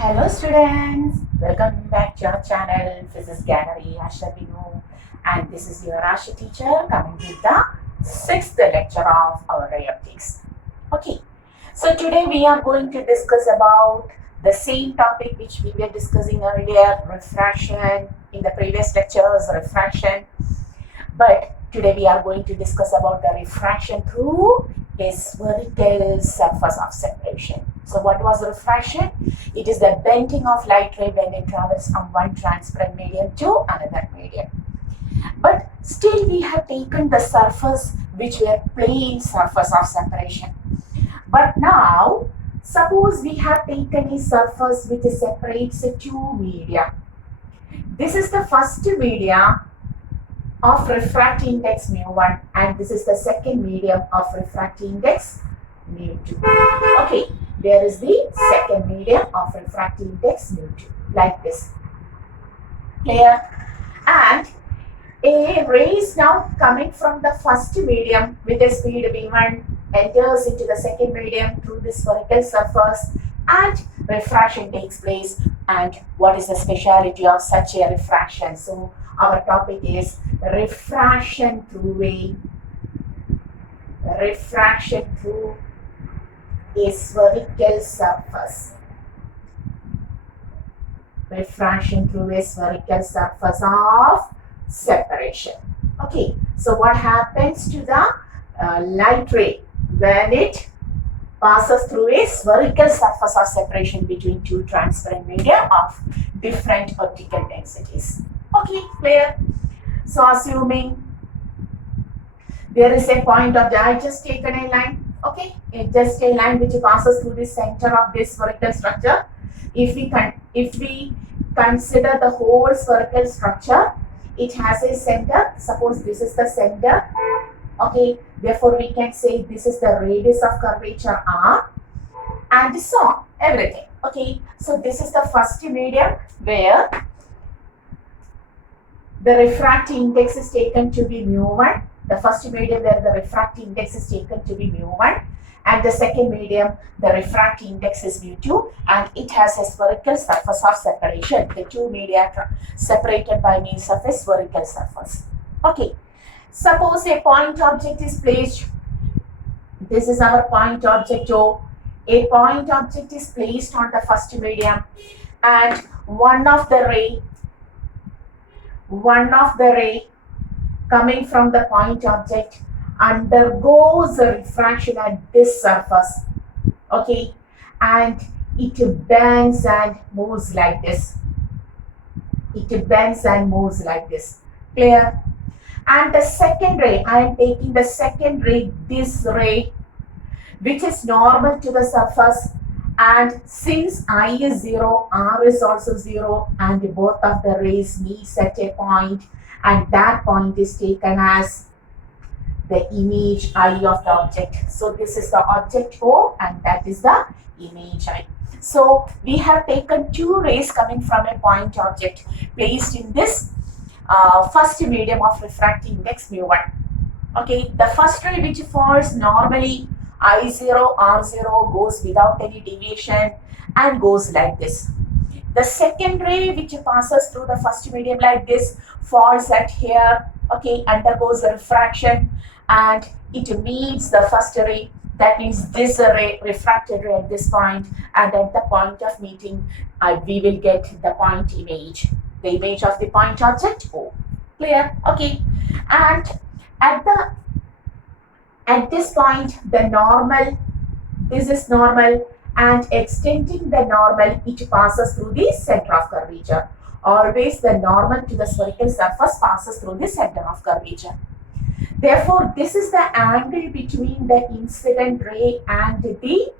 Hello students, welcome back to our channel Physics Gallery Asha Binu, and this is your Asha teacher coming with the 6th lecture of our ray optics. Okay, so today we are going to discuss about the same topic which we were discussing earlier, refraction, in the previous lectures, refraction. But today we are going to discuss about the refraction through a spherical surface of separation. So what was refraction? It is the bending of light ray when it travels from one transparent medium to another medium. But still we have taken the surface which were plane surface of separation. But now suppose we have taken a surface which separates two media. This is the first media of refractive index mu1 and this is the second medium of refractive index mu2. Okay, there is the second medium of refractive index mu2 like this. Clear? And a ray is now coming from the first medium with a speed v1 enters into the second medium through the spherical surface and refraction takes place. And what is the speciality of such a refraction? So our topic is refraction through a spherical surface. Refraction through a spherical surface of separation. Okay, so what happens to the light ray when it passes through a spherical surface of separation between two transparent media of different optical densities? Okay, clear? So assuming there is a point of I just taken a line, okay, it's just a line which passes through the center of this spherical structure. If we consider the whole spherical structure, it has a center. Suppose this is the center. Okay, therefore we can say this is the radius of curvature R, and so on, everything. Okay, so this is the first medium where the refractive index is taken to be mu1. The first medium where the refractive index is taken to be mu1, and the second medium the refractive index is mu2, and it has a spherical surface of separation. The two media are separated by means of a spherical surface. Okay, suppose a point object is placed. This is our point object O. A point object is placed on the first medium, and one of the ray coming from the point object undergoes a refraction at this surface. Okay, and it bends and moves like this. It bends and moves like this. Clear? And the second ray, I am taking the second ray, this ray, which is normal to the surface, and since I is 0, R is also 0, and both of the rays meet at a point, and that point is taken as the image I of the object. So this is the object O and that is the image I. So we have taken two rays coming from a point object placed in this first medium of refractive index mu1. Okay, the first ray which falls normally I0, R0 goes without any deviation and goes like this. The second ray which passes through the first medium like this falls at here, okay, undergoes a refraction and it meets the first ray. That means this ray, refracted ray at this point, and at the point of meeting, we will get the point image, the image of the point object O. Clear? Okay. And at this point, the normal, this is normal, and extending the normal, it passes through the center of curvature. Always the normal to the spherical surface passes through the center of curvature. Therefore, this is the angle between the incident ray and the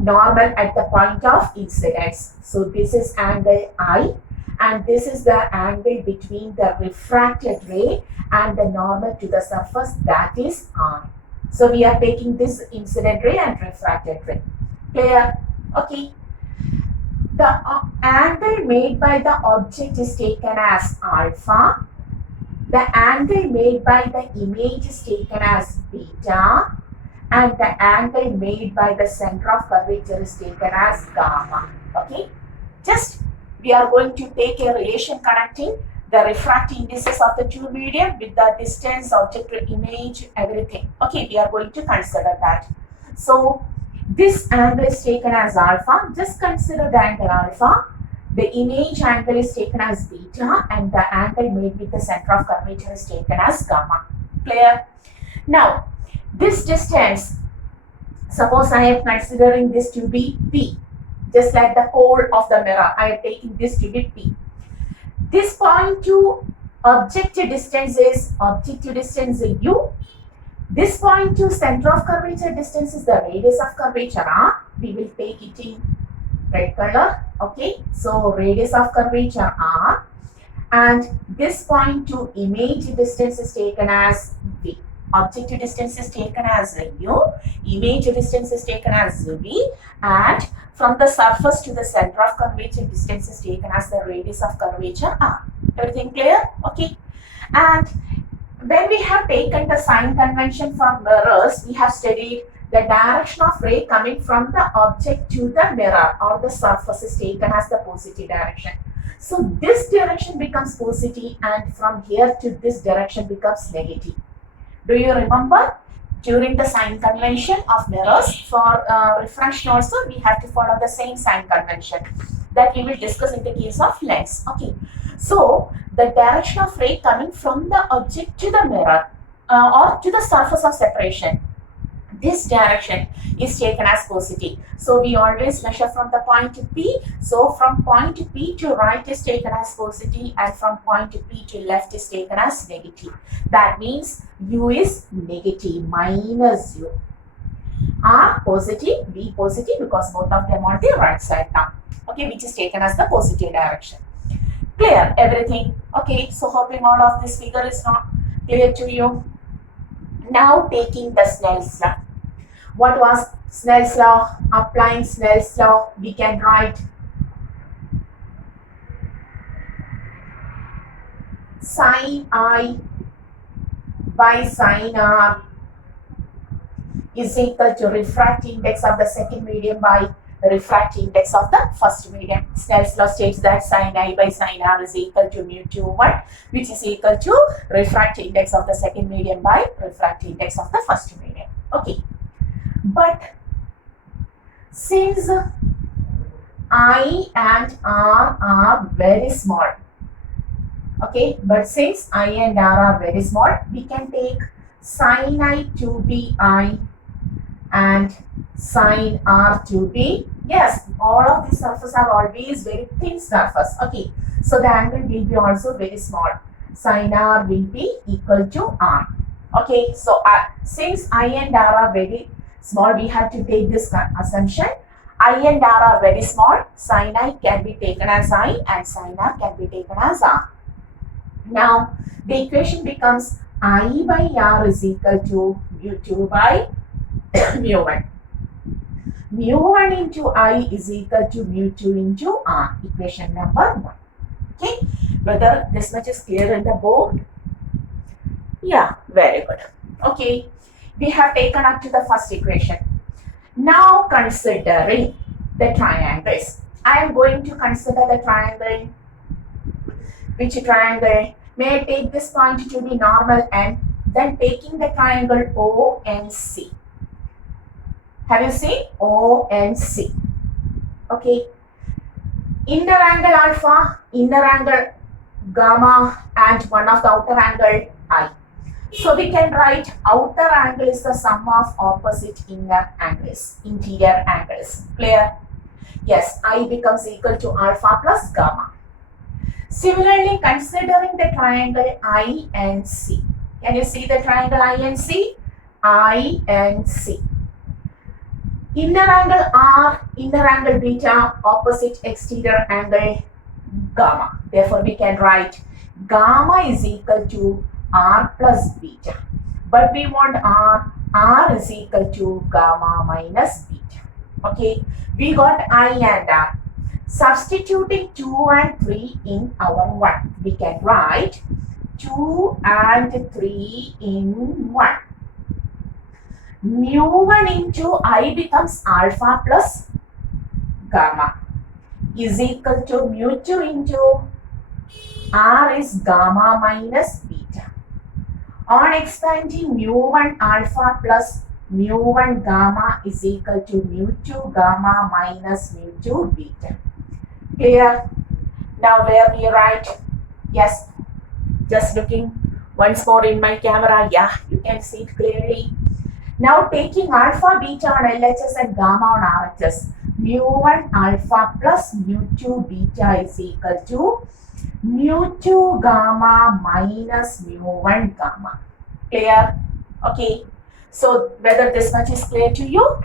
normal at the point of incidence. So this is angle I, and this is the angle between the refracted ray and the normal to the surface, that is R. So we are taking this incident ray and refracted ray. Clear? Okay. The angle made by the object is taken as alpha. The angle made by the image is taken as beta, and the angle made by the center of curvature is taken as gamma. Okay, just we are going to take a relation connecting the refractive indices of the two medium with the distance, object to image, everything. Okay, we are going to consider that. So this angle is taken as alpha. Just consider the angle alpha. The image angle is taken as beta, and the angle made with the center of curvature is taken as gamma. Clear? Now, this distance, suppose I am considering this to be P, just like the pole of the mirror, I am taking this to be P. This point to objective distance is U. This point to center of curvature distance is the radius of curvature R. We will take it in red color. Okay, so radius of curvature R, and this point to image distance is taken as V. Objective distance is taken as U, image distance is taken as V, and from the surface to the center of curvature distance is taken as the radius of curvature R. Everything clear? Okay. And when we have taken the sign convention for mirrors, we have studied the direction of ray coming from the object to the mirror or the surface is taken as the positive direction. So this direction becomes positive, and from here to this direction becomes negative. Do you remember? During the sign convention of mirrors, for refraction also, we have to follow the same sign convention that we will discuss in the case of lens. Okay. So the direction of ray coming from the object to the mirror or to the surface of separation, this direction is taken as positive. So we always measure from the point to P. So from point to P to right is taken as positive, and from point to P to left is taken as negative. That means U is negative, minus U. R positive, B positive, because both of them are the right side now. Okay, which is taken as the positive direction. Clear everything? Okay, so hoping all of this figure is not clear to you. Now taking the Snell's law. What was Snell's law? Applying Snell's law, we can write sin I by sin R is equal to refractive index of the second medium by refractive index of the first medium. Snell's law states that sin I by sin R is equal to mu2 1, which is equal to refractive index of the second medium by refractive index of the first medium. Okay. But since I and R are very small, okay, but since I and R are very small, we can take sin I to be I and sin R to be, yes, all of these surfaces are always very thin surface. Okay, so the angle will be also very small. Sin R will be equal to R. Okay, so since I and R are very small, we have to take this assumption. I and R are very small. Sin I can be taken as I and sin R can be taken as R. Now the equation becomes I by R is equal to mu2 by mu1. Mu1 into I is equal to mu2 into R. Equation number 1. Okay, whether this much is clear in the board? Yeah, very good. Okay, we have taken up to the first equation. Now considering the triangles, I am going to consider the triangle. Which triangle? May I take this point to be normal and then taking the triangle O and C. Have you seen O and C? Okay. Inner angle alpha, inner angle gamma, and one of the outer angle I. So we can write outer angle is the sum of opposite inner angles, interior angles. Clear? Yes, I becomes equal to alpha plus gamma. Similarly, considering the triangle I and C. Can you see the triangle I and C? I and C. Inner angle R, inner angle beta, opposite exterior angle gamma. Therefore, we can write gamma is equal to R plus beta. But we want R is equal to gamma minus beta. Okay, we got I and R. Substituting 2 and 3 in our 1, we can write 2 and 3 in 1. mu1 into I becomes alpha plus gamma is equal to mu2 into R is gamma minus beta. On expanding mu1 alpha plus mu1 gamma is equal to mu2 gamma minus mu2 beta. Clear? Now where we write? Yes, just looking once more in my camera. Yeah, you can see it clearly. Now taking alpha, beta on LHS and gamma on RHS. Mu1 alpha plus mu2 beta is equal to mu2 gamma minus mu1 gamma. Clear? Okay. So whether this much is clear to you?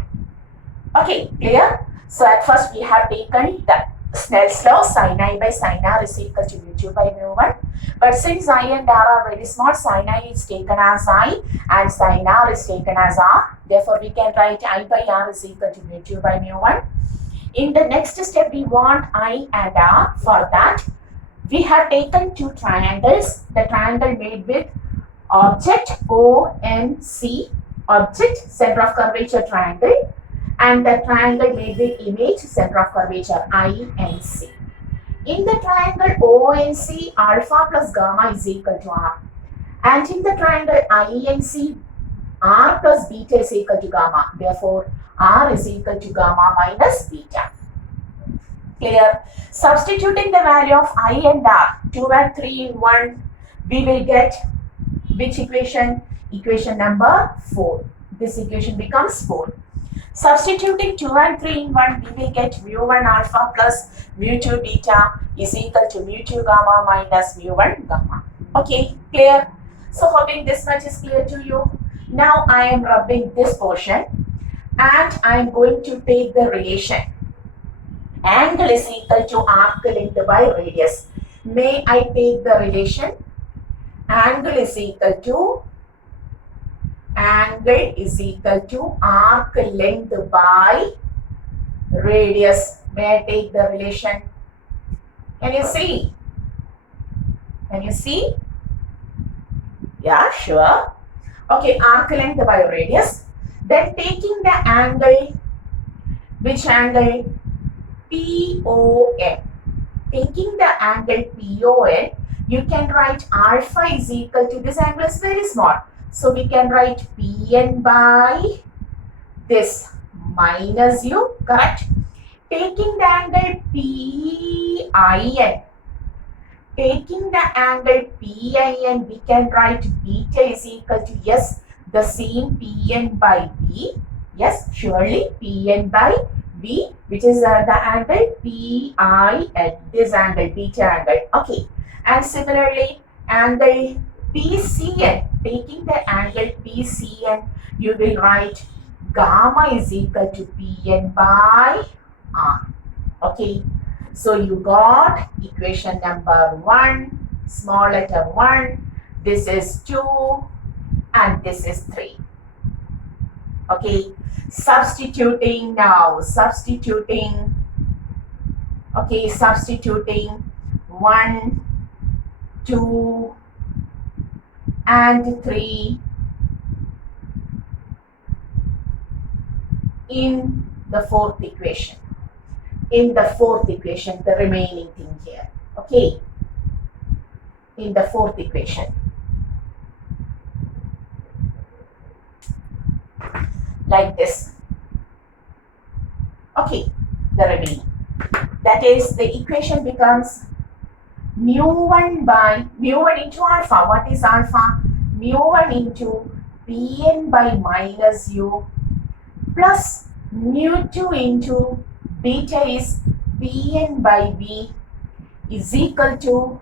Okay, clear? So at first we have taken the Snell's law, sin I by sin R is equal to mu2 by mu1. But since I and R are very small, sin I is taken as I and sin R is taken as R. Therefore, we can write I by R is equal to mu2 by mu1. In the next step, we want I and R. For that, we have taken two triangles. The triangle made with object ONC, object, center of curvature triangle, and the triangle made with image, center of curvature INC. In the triangle ONC, alpha plus gamma is equal to R. And in the triangle INC, R plus beta is equal to gamma. Therefore, R is equal to gamma minus beta. Clear? Substituting the value of I and R, 2 and 3 in 1, we will get which equation? Equation number 4. This equation becomes 4. Substituting 2 and 3 in 1, we will get mu1 alpha plus mu2 beta is equal to mu2 gamma minus mu1 gamma. Okay, clear? So hoping this much is clear to you. Now I am rubbing this portion and I am going to take the relation. Angle is equal to arc length by radius. May I take the relation? Angle is equal to arc length by radius. May I take the relation? Can you see? Can you see? Yeah, sure. Okay, arc length by radius. Then taking the angle, which angle? PON. Taking the angle PON, you can write alpha is equal to, this angle is very small. So we can write PN by this minus U, correct? Taking the angle PIN. Taking the angle PIN, we can write beta is equal to, yes, the same PN by B. Yes, surely PN by B, which is the angle PIN, this angle, beta angle. Okay. And similarly, angle PCN, taking the angle PCN, you will write gamma is equal to PN by R. Okay. So you got equation number 1, small letter 1, this is 2, and this is 3. Okay. Substituting now, substituting 1, 2, and 3 in the fourth equation. In the fourth equation, the remaining thing here. Okay. In the fourth equation. Like this. Okay. The remaining. That is, the equation becomes mu1 into alpha. What is alpha? Mu1 into Pn by minus U plus mu2 into beta is Pn by B is equal to,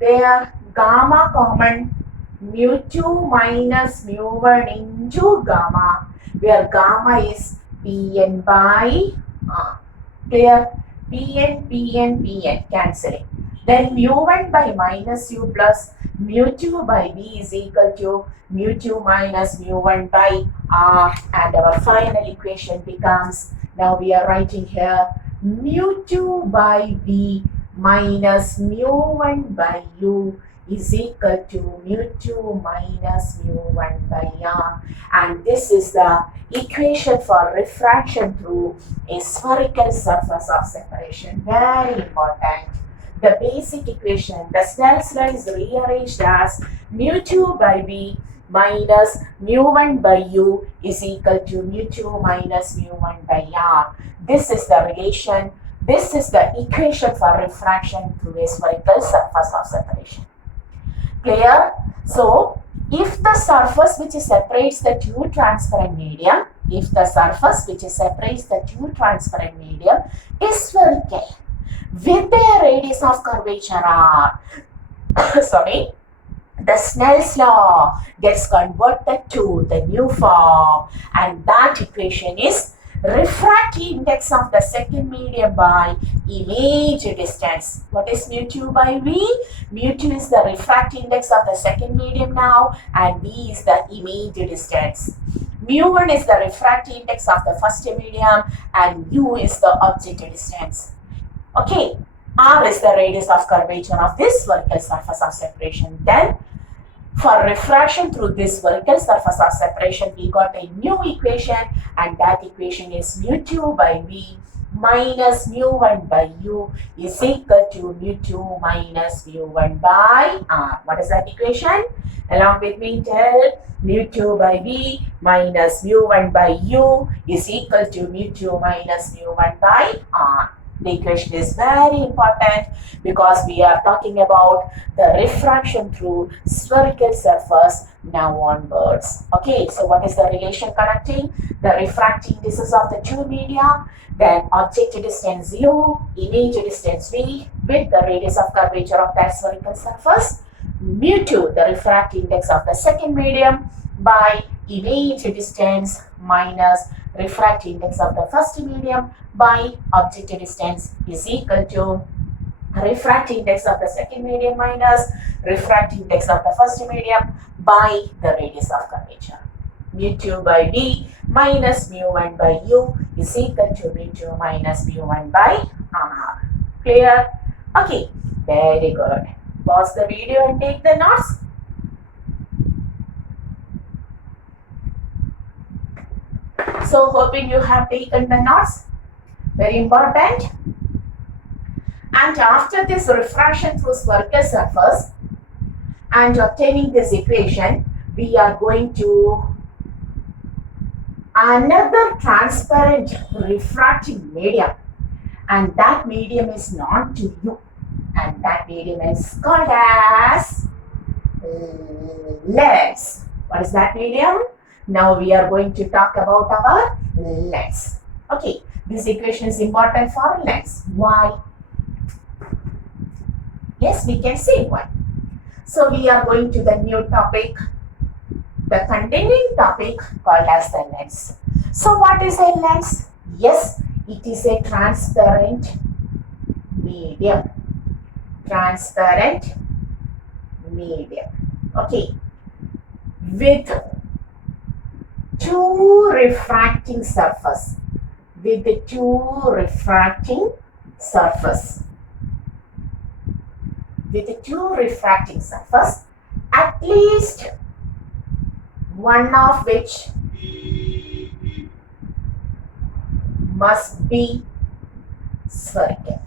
their gamma common, mu2 minus mu1 into gamma, where gamma is Pn by R. Clear? Pn cancelling. Then mu1 by minus U plus mu2 by B is equal to mu2 minus mu1 by R, and our final equation becomes, now we are writing here, mu2 by B minus mu1 by U is equal to mu2 minus mu1 by r. And this is the equation for refraction through a spherical surface of separation. Very important. The basic equation, the Snell's law is rearranged as mu2 by v minus mu1 by u is equal to mu2 minus mu1 by r. This is the relation. This is the equation for refraction through a spherical surface of separation. Clear? So, if the surface which separates the two transparent medium, if the surface which separates the two transparent medium is spherical with a radius of curvature r, sorry, the Snell's law gets converted to the new form, and that equation is refractive index of the second medium by image distance. What is mu2 by v? Mu2 is the refractive index of the second medium now, and v is the image distance. Mu1 is the refractive index of the first medium, and u is the object distance. Okay, r is the radius of curvature of this vertical surface of separation. Then, for refraction through this vertical surface of separation, we got a new equation, and that equation is mu2 by v minus mu1 by u is equal to mu2 minus mu1 by r. What is that equation? Along with me, tell mu2 by v minus mu1 by u is equal to mu2 minus mu1 by r. The equation is very important because we are talking about the refraction through spherical surface now onwards. Okay, so what is the relation connecting the refractive indices of the two media? Then object distance u, image distance v with the radius of curvature of that spherical surface, mu2, the refractive index of the second medium, by image distance minus refractive index of the first medium by object distance is equal to refractive index of the second medium minus refractive index of the first medium by the radius of curvature. Mu2 by v minus mu1 by u is equal to mu2 minus mu1 by r. Clear? Okay, very good. Pause the video and take the notes. So, hoping you have taken the notes. Very important. And after this refraction through spherical surface and obtaining this equation, we are going to another transparent refracting medium, and that medium is not to you, and that medium is called as lens. What is that medium? Now we are going to talk about our lens. Okay, this equation is important for lens. Why? Yes, we can say why. So we are going to the new topic, the continuing topic called as the lens. So what is a lens? Yes, it is a transparent medium. Transparent medium. Okay, with two refracting surface. With the two refracting surface. With the two refracting surface, at least one of which must be spherical.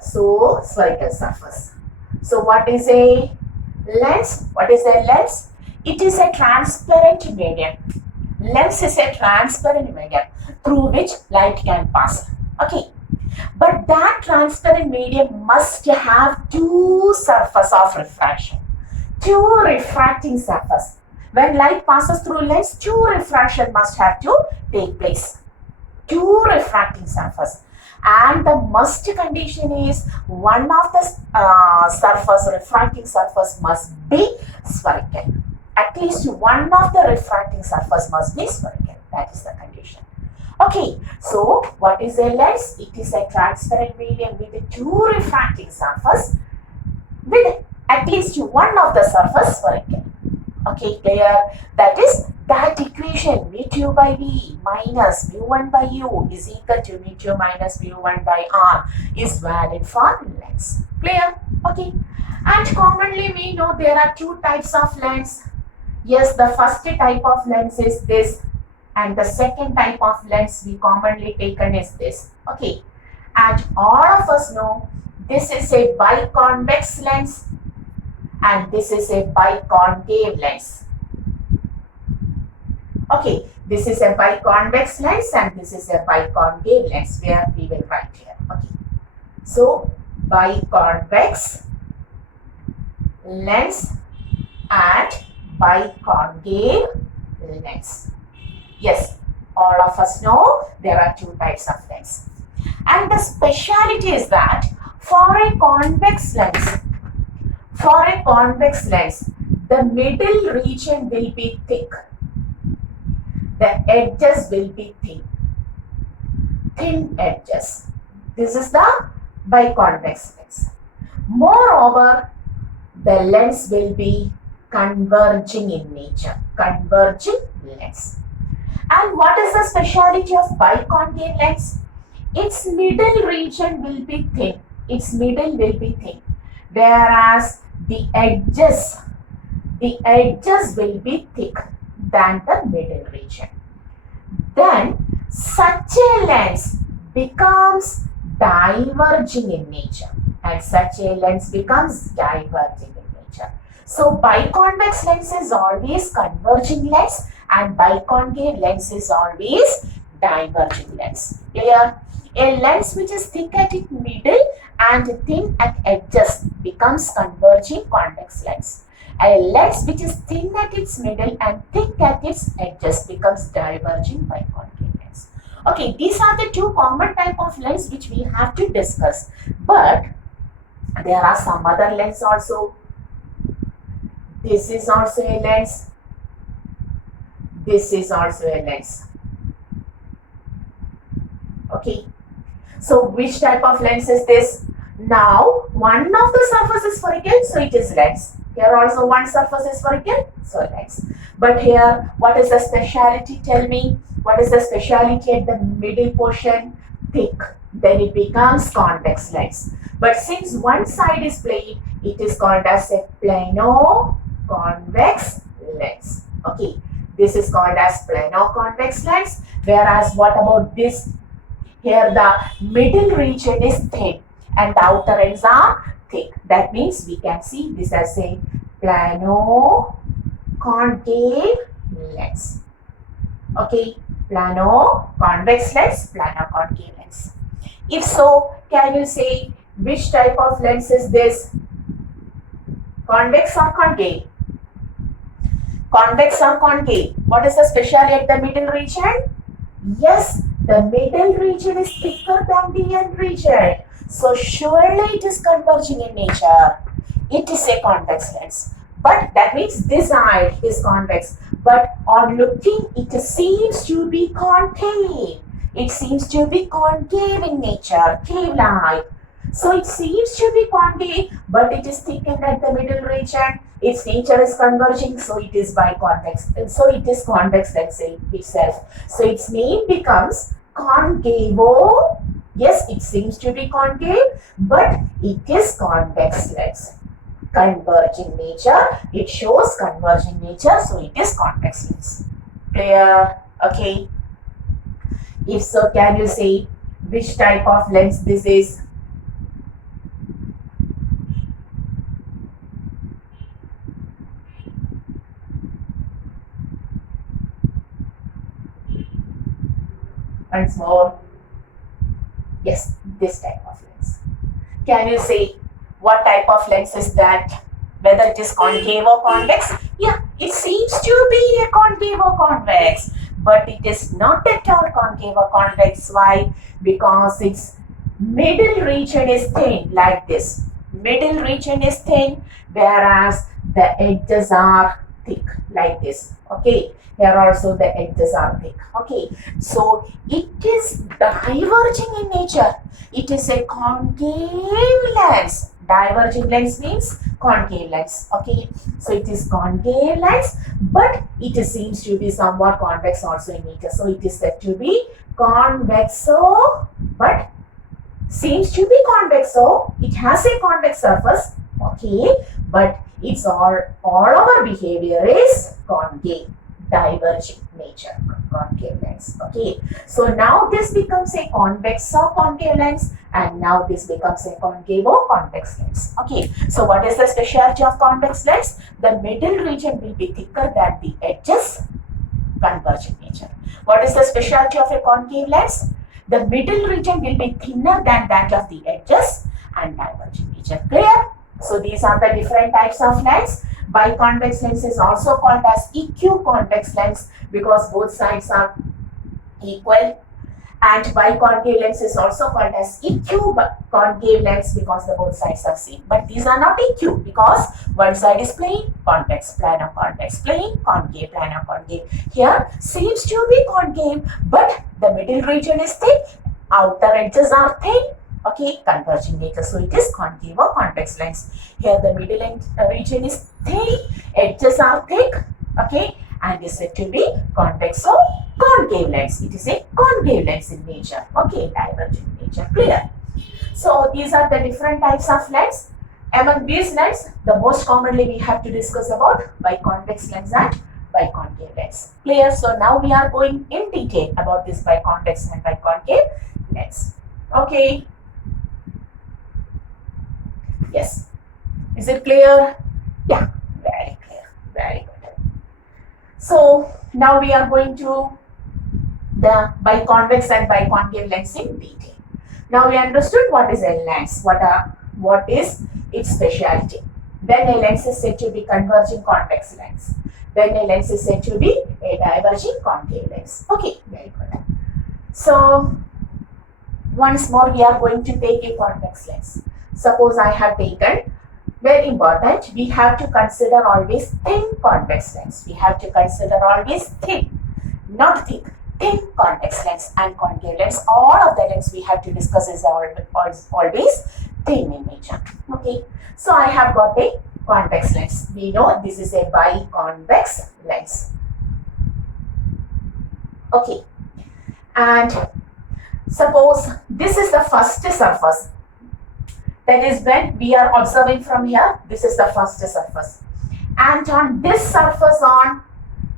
So, spherical surface. So, what is a lens? What is a lens? It is a transparent medium. Lens is a transparent medium through which light can pass. Okay. But that transparent medium must have two surfaces of refraction. Two refracting surface. When light passes through lens, two refraction must have to take place. Two refracting surface. And the must condition is one of the surface, refracting surface must be spherical. At least one of the refracting surface must be spherical. That is the condition. Okay, so what is a lens? It is a transparent medium with two refracting surface with at least one of the surface spherical. Okay, clear? That is that equation mu2 by v minus mu1 by u is equal to mu2 minus mu1 by r is valid for lens. Clear? Okay. And commonly we know there are two types of lens. Yes, the first type of lens is this, and the second type of lens we commonly taken is this. Okay. And all of us know this is a biconvex lens and this is a biconcave lens. Okay, this is a biconvex lens and this is a biconcave lens where we will write here. Okay, so biconvex lens and biconcave lens. Yes, all of us know there are two types of lens. And the speciality is that for a convex lens, the middle region will be thick. The edges will be thin edges. This is the biconvex lens. Moreover, the lens will be converging in nature, converging lens. And what is the speciality of biconcave lens? Its middle region will be thin. Its middle will be thin, whereas the edges will be thick than the middle region. Then such a lens becomes diverging in nature, and such a lens becomes diverging in nature. So biconvex lens is always converging lens and biconcave lens is always diverging lens. Clear? A lens which is thick at its middle and thin at edges becomes converging convex lens. A lens which is thin at its middle and thick at its edges becomes diverging biconcave lens. Okay, these are the two common type of lens which we have to discuss. But there are some other lens also. This is also a lens. This is also a lens. Okay. So which type of lens is this? Now, one of the surface is spherical, so it is lens. Here also one surface is spherical, so lens. But here, what is the speciality? Tell me, what is the speciality at the middle portion? Thick. Then it becomes convex lens. But since one side is plain, it is called as a plano-convex lens. Okay, this is called as plano-convex lens. Whereas what about this? Here the middle region is thin and the outer ends are thick. That means we can see this as a plano-concave lens. Okay, plano-convex lens, plano-concave lens. If so, can you say which type of lens is this? Convex or concave? Convex or concave? What is the speciality at the middle region? Yes, the middle region is thicker than the end region. So surely it is converging in nature. It is a convex lens. But that means this side is convex. But on looking, it seems to be concave. It seems to be concave in nature, cave-like. So it seems to be concave, but it is thickened at the middle region. Its nature is converging, so it is biconvex. And so it is convex lens itself. So its name becomes concavo. Yes, it seems to be concave, but it is convex lens. Converging nature, it shows converging nature, so it is convex lens. Clear? Okay. If so, can you say which type of lens this is? Once more. Yes, this type of lens. Can you say what type of lens is that? Whether it is concave or convex? Yeah, it seems to be a concave or convex, but it is not at all concave or convex. Why? Because its middle region is thin, like this. Middle region is thin, whereas the edges are thick, like this. Okay. Here also the edges are thick. Okay, so it is diverging in nature. It is a concave lens. Diverging lens means concave lens. Okay, so it is concave lens, but it seems to be somewhat convex also in nature. So it is said to be convexo, but seems to be convexo. It has a convex surface. Okay, but it's all our behavior is concave, diverging nature, concave lens. Okay, so now this becomes a convex or concave lens, and now this becomes a concave or convex lens. Okay, so what is the specialty of convex lens? The middle region will be thicker than the edges, converging nature. What is the specialty of a concave lens? The middle region will be thinner than that of the edges and diverging nature. Clear? So these are the different types of lens. Biconvex lens is also called as equiconvex lens because both sides are equal, and biconcave lens is also called as equiconcave lens because the both sides are same. But these are not equi because one side is plane, convex, planar, convex, plane, concave, planar, concave. Here seems to be concave, but the middle region is thick, outer edges are thin. Okay, converging nature. So it is concave or convex lens. Here the middle region is thin, edges are thick. Okay, and is said to be convex or concave lens. It is a concave lens in nature. Okay, diverging nature. Clear? So these are the different types of lens. Among these lens, the most commonly we have to discuss about biconvex lens and biconcave lens. Clear? So now we are going in detail about this biconvex and biconcave lens. Okay. Yes. Is it clear? Yeah, very clear. Very good. So now we are going to the biconvex and biconcave lens in detail. Now we understood what is a lens, what is its specialty. Then a lens is said to be converging convex lens. Then a lens is said to be a diverging concave lens. Okay, very good. So once more we are going to take a convex lens. Suppose I have taken, very important, we have to consider always thin convex lens. We have to consider always thin, not thick, thin convex lens and concave lens. All of the lens we have to discuss is always thin in nature. Okay, so I have got a convex lens. We know this is a biconvex lens. Okay, and suppose this is the first surface. That is when we are observing from here, this is the first surface. And on this surface on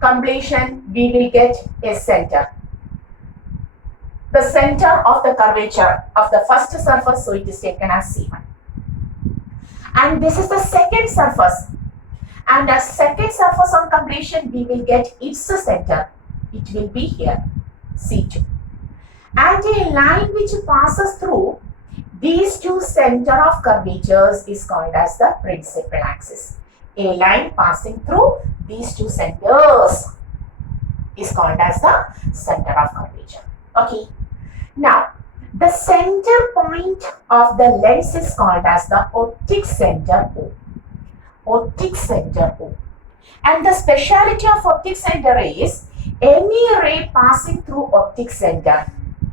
completion, we will get a center. The center of the curvature of the first surface, so it is taken as C1. And this is the second surface. And the second surface on completion, we will get its center. It will be here, C2. And a line which passes through these two center of curvatures is called as the principal axis. A line passing through these two centers is called as the center of curvature. Okay. Now, the center point of the lens is called as the optic center O. Optic center O. And the speciality of optic center is any ray passing through optic center.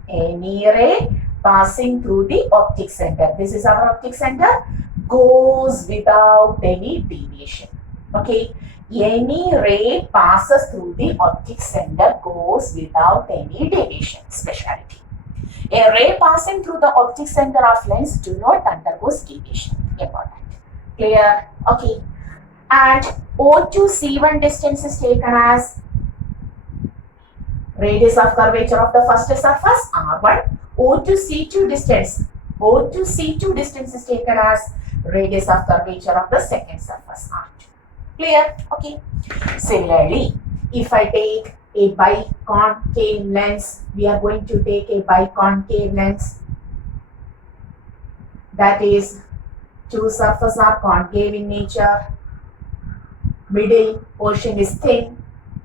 Any ray passing through the optic center. This is our optic center, goes without any deviation. Okay, any ray passes through the optic center, goes without any deviation. Speciality. A ray passing through the optic center of lens do not undergo deviation. Important. Clear? Okay. And O to C1 distance is taken as radius of curvature of the first surface R1. O to C2 distance. O to C2 distance is taken as radius of curvature of the second surface R2. Clear? Okay. Similarly, if I take a biconcave lens, we are going to take a biconcave lens. That is, two surfaces are concave in nature. Middle portion is thin.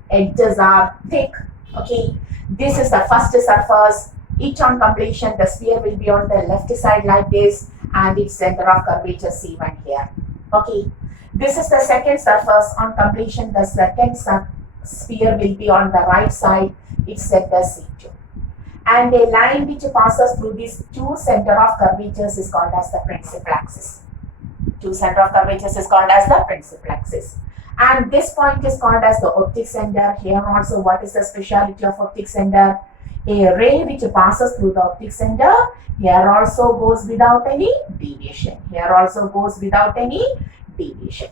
Edges are thick. Okay. This is the first surface. Each on completion, the sphere will be on the left side like this, and its center of curvature C1 here. Okay. This is the second surface. On completion, the second sphere will be on the right side, its center C2. And a line which passes through these two center of curvatures is called as the principal axis. to center of curvatures is called as the principal axis. And this point is called as the optic center. Here also, what is the speciality of optic center? A ray which passes through the optic center, here also goes without any deviation. Here also goes without any deviation.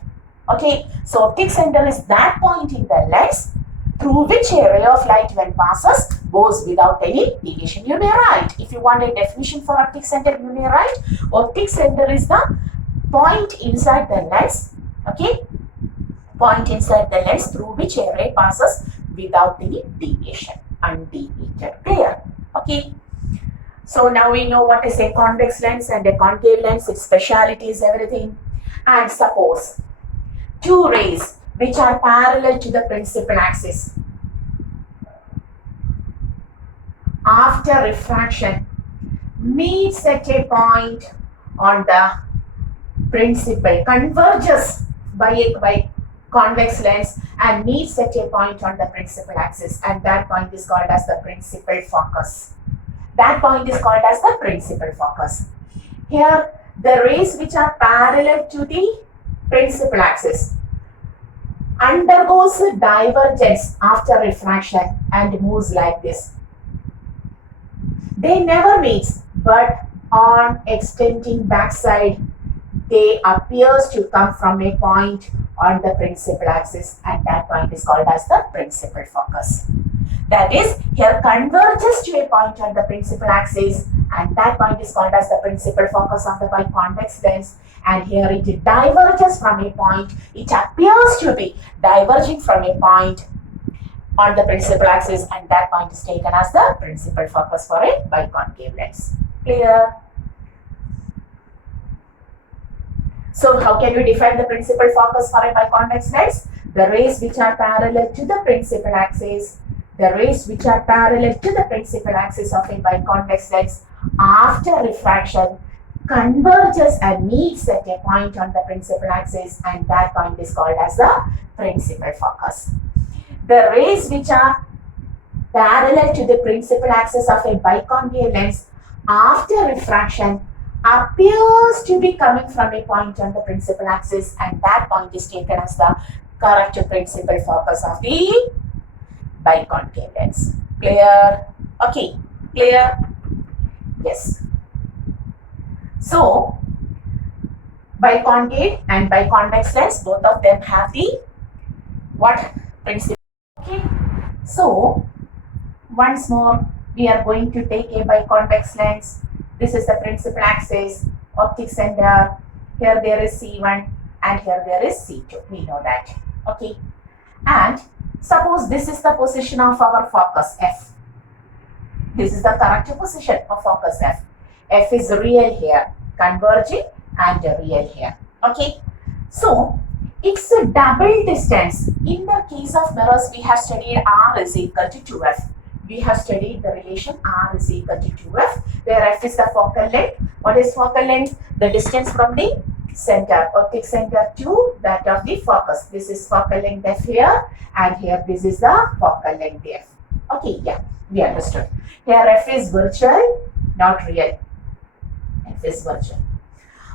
Okay, so optic center is that point in the lens through which a ray of light when passes goes without any deviation. You may write, if you want a definition for optic center, you may write optic center is the point inside the lens, okay, point inside the lens through which a ray passes without any deviation, undeviated. Clear? Okay. So now we know what is a convex lens and a concave lens, its specialities, everything. And suppose two rays which are parallel to the principal axis after refraction meets at a point on the principal, converges by convex lens and meets at a point on the principal axis, and that point is called as the principal focus. That point is called as the principal focus. Here the rays which are parallel to the principal axis undergoes divergence after refraction and moves like this. They never meet, but on extending backside they appears to come from a point on the principal axis, and that point is called as the principal focus. That is, here converges to a point on the principal axis, and that point is called as the principal focus of the biconvex lens. And here it diverges from a point, it appears to be diverging from a point on the principal axis, and that point is taken as the principal focus for a biconcave lens. Clear? So how can we define the principal focus for a biconvex lens? The rays which are parallel to the principal axis, the rays which are parallel to the principal axis of a biconvex lens after refraction converges and meets at a point on the principal axis, and that point is called as the principal focus. The rays which are parallel to the principal axis of a biconcave lens after refraction appears to be coming from a point on the principal axis, and that point is taken as the correct principal focus of the biconcave lens. Clear? Okay, clear? Yes. So, biconcave and biconvex lens, both of them have the what principle? Okay. So, once more, we are going to take a biconvex lens. This is the principal axis, optic center. Here there is C1 and here there is C2. We know that. Okay. And suppose this is the position of our focus F. This is the correct position of focus F. F is real here, converging, and real here. Okay. So, it's a double distance. In the case of mirrors, we have studied R is equal to 2F. We have studied the relation R is equal to 2F, where F is the focal length. What is focal length? The distance from the center, optic center to that of the focus. This is focal length F here, and here this is the focal length F. Okay, yeah, we understood. Here F is virtual, not real. F is virtual.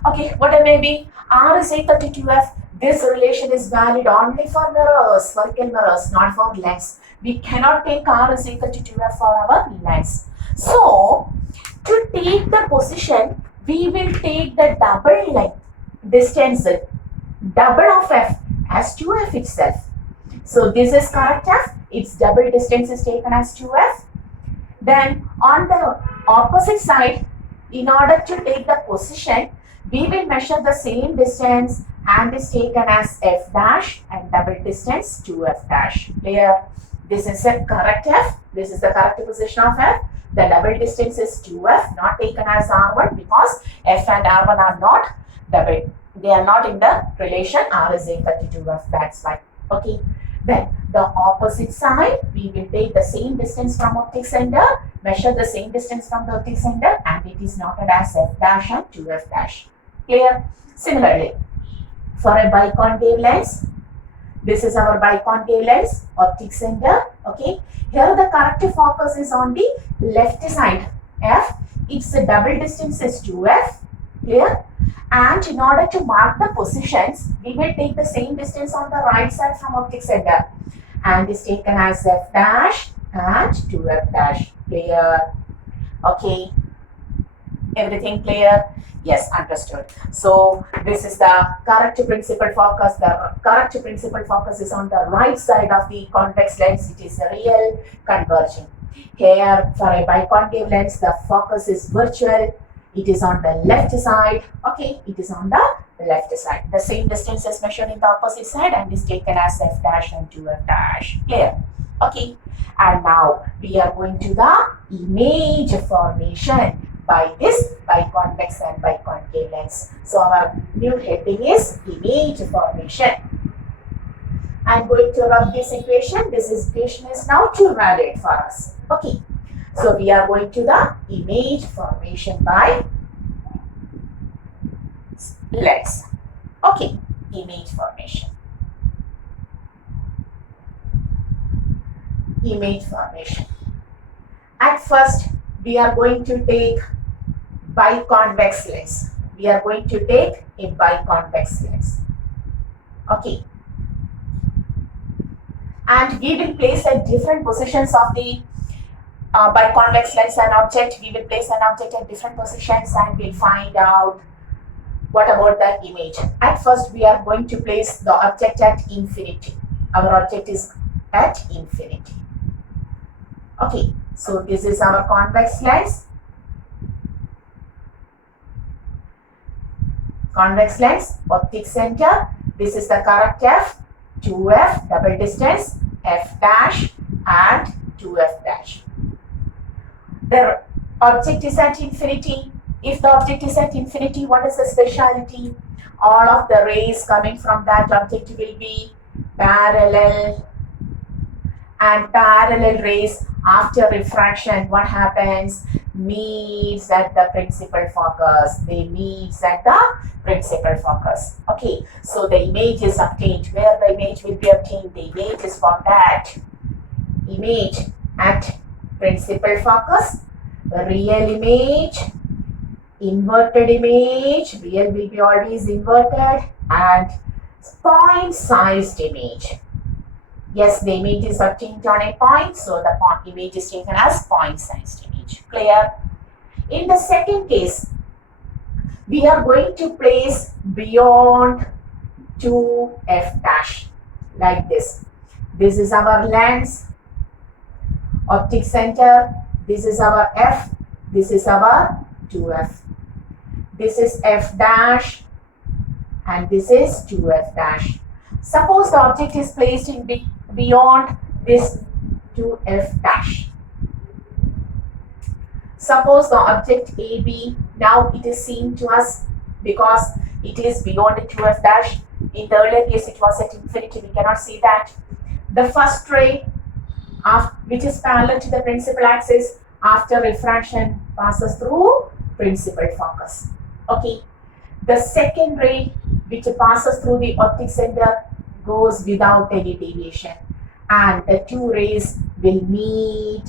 Okay, what it may be? R is equal to 2F. This relation is valid only for mirrors, spherical mirrors, not for lens. We cannot take R is equal to 2F for our lens. So, to take the position, we will take the double length distance, double of F as 2F itself. So, this is correct F, its double distance is taken as 2F. Then, on the opposite side, in order to take the position, we will measure the same distance and is taken as F dash and double distance 2F dash. Clear? This is a correct F. This is the correct position of F. The double distance is 2F, not taken as R1 because F and R1 are not double. They are not in the relation R is equal to 2F. That's fine. Okay. Then the opposite side, we will take the same distance from optic center, measure the same distance from the optic center, and it is noted as F dash and 2F dash. Clear? Similarly, for a biconcave lens, this is our biconcave lens, optic center. Okay. Here the correct focus is on the left side, F. Its double distance is 2F. Clear? And in order to mark the positions, we will take the same distance on the right side from object center. And is taken as f dash and 2f dash. Clear? Okay. Everything clear? Yes, understood. So this is the correct principal focus. The correct principal focus is on the right side of the convex lens. It is a real converging. Here for a biconcave lens, the focus is virtual. It is on the left side. Okay, it is on the left side. The same distance is measured in the opposite side and is taken as f dash and 2f dash. Clear? Okay. And now we are going to the image formation by this biconvex and biconcave lens. So our new heading is image formation. I'm going to rub this equation. This equation is now too valid for us. Okay. So we are going to the image formation by lens. Okay. Image formation. Image formation. At first, we are going to take biconvex lens. We are going to take a biconvex lens. Okay. And we will place at different positions of the biconvex lens and object. We will place an object at different positions and we'll find out what about that image. At first, we are going to place the object at infinity. Our object is at infinity. Okay, so this is our convex lens. Convex lens, optic center. This is the correct f, 2f, double distance, f dash and 2f dash. The object is at infinity. If the object is at infinity, what is the speciality? All of the rays coming from that object will be parallel, and parallel rays after refraction, what happens? Meets at the principal focus. They meet at the principal focus. Okay, so the image is obtained. Where the image will be obtained? The image is found at image at principal focus, real image, inverted image. Real will be always inverted, and point-sized image. Yes, the image is obtained on a point, so the image is taken as point-sized image. Clear? In the second case, we are going to place beyond 2f dash like this. This is our lens, optic center. This is our f. This is our 2f. This is f dash and this is 2f dash. Suppose the object is placed in beyond this 2f dash. Suppose the object AB, now it is seen to us because it is beyond the 2f dash. In the earlier case it was at infinity, we cannot see that. The first ray which is parallel to the principal axis after refraction passes through principal focus. Okay. The second ray which passes through the optic center goes without any deviation, and the two rays will meet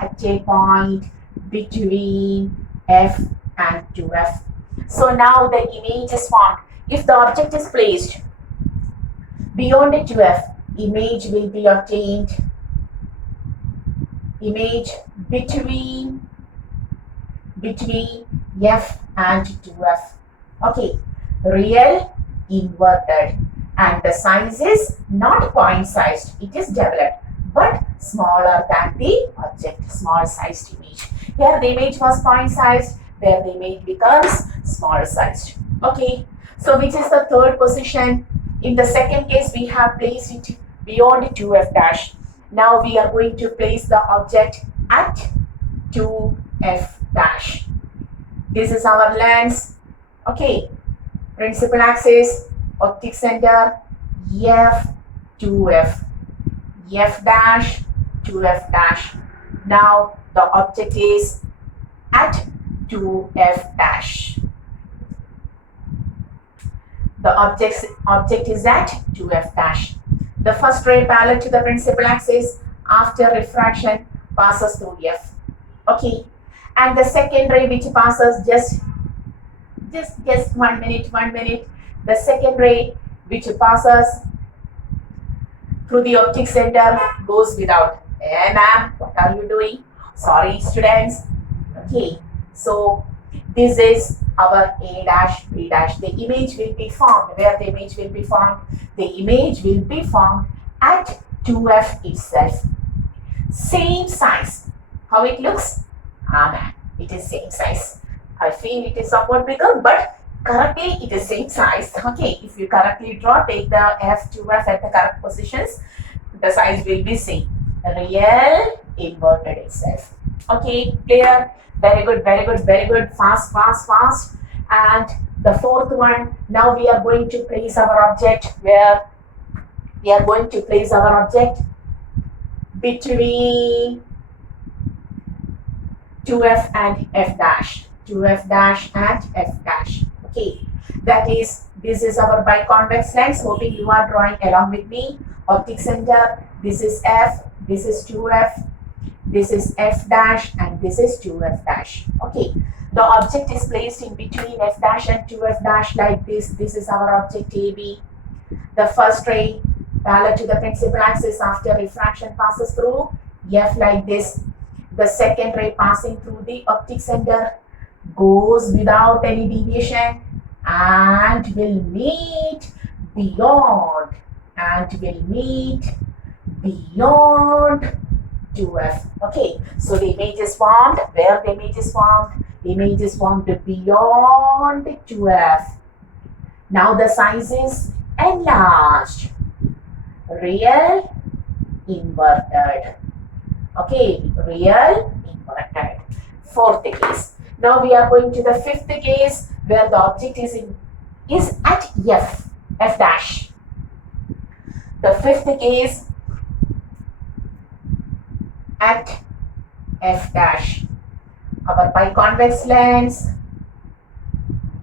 at a point between f and 2f. So now the image is formed. If the object is placed beyond the 2f, image will be obtained. Image between f and 2f. Okay, real, inverted, and the size is not point-sized. It is developed, but smaller than the object, small-sized image. Here the image was point-sized. There the image becomes small-sized. Okay, so which is the third position? In the second case, we have placed it beyond 2f dash. Now we are going to place the object at 2f dash. This is our lens. Okay, principal axis, optic center, f, 2f, f dash, 2f dash. Now the object is at 2f dash. The object is at 2f dash. The first ray parallel to the principal axis after refraction passes through f. Okay, and the second ray which passes just Just 1 minute. The second ray which passes through the optic center goes without. Hey ma'am, what are you doing? Sorry students. Okay, so this is our A dash, B dash. The image will be formed. Where the image will be formed? The image will be formed at 2F itself. Same size. How it looks? Ma'am, it is same size. I feel it is somewhat bigger, but correctly it is same size. Okay, if you correctly draw, take the F2F at the correct positions, the size will be same. Real inverted itself. Okay, clear? Very good. Fast. And the fourth one, now we are going to place our object where we are going to place our object between 2F and F dash. 2F dash and F dash. Okay, that is, this is our biconvex lens. Hoping you are drawing along with me. Optic center, this is F, this is 2F, this is F dash, and this is 2F dash. Okay, the object is placed in between F dash and 2F dash like this. This is our object AB. The first ray parallel to the principal axis after refraction passes through F like this. The second ray passing through the optic center goes without any deviation and will meet beyond 2F. Okay, so the image is formed. Where the image is formed? The image is formed beyond 2F. Now the size is enlarged. Real inverted. Okay, real inverted. Fourth case. Now we are going to the fifth case where the object is at F dash. The fifth case at F dash. Our biconvex lens,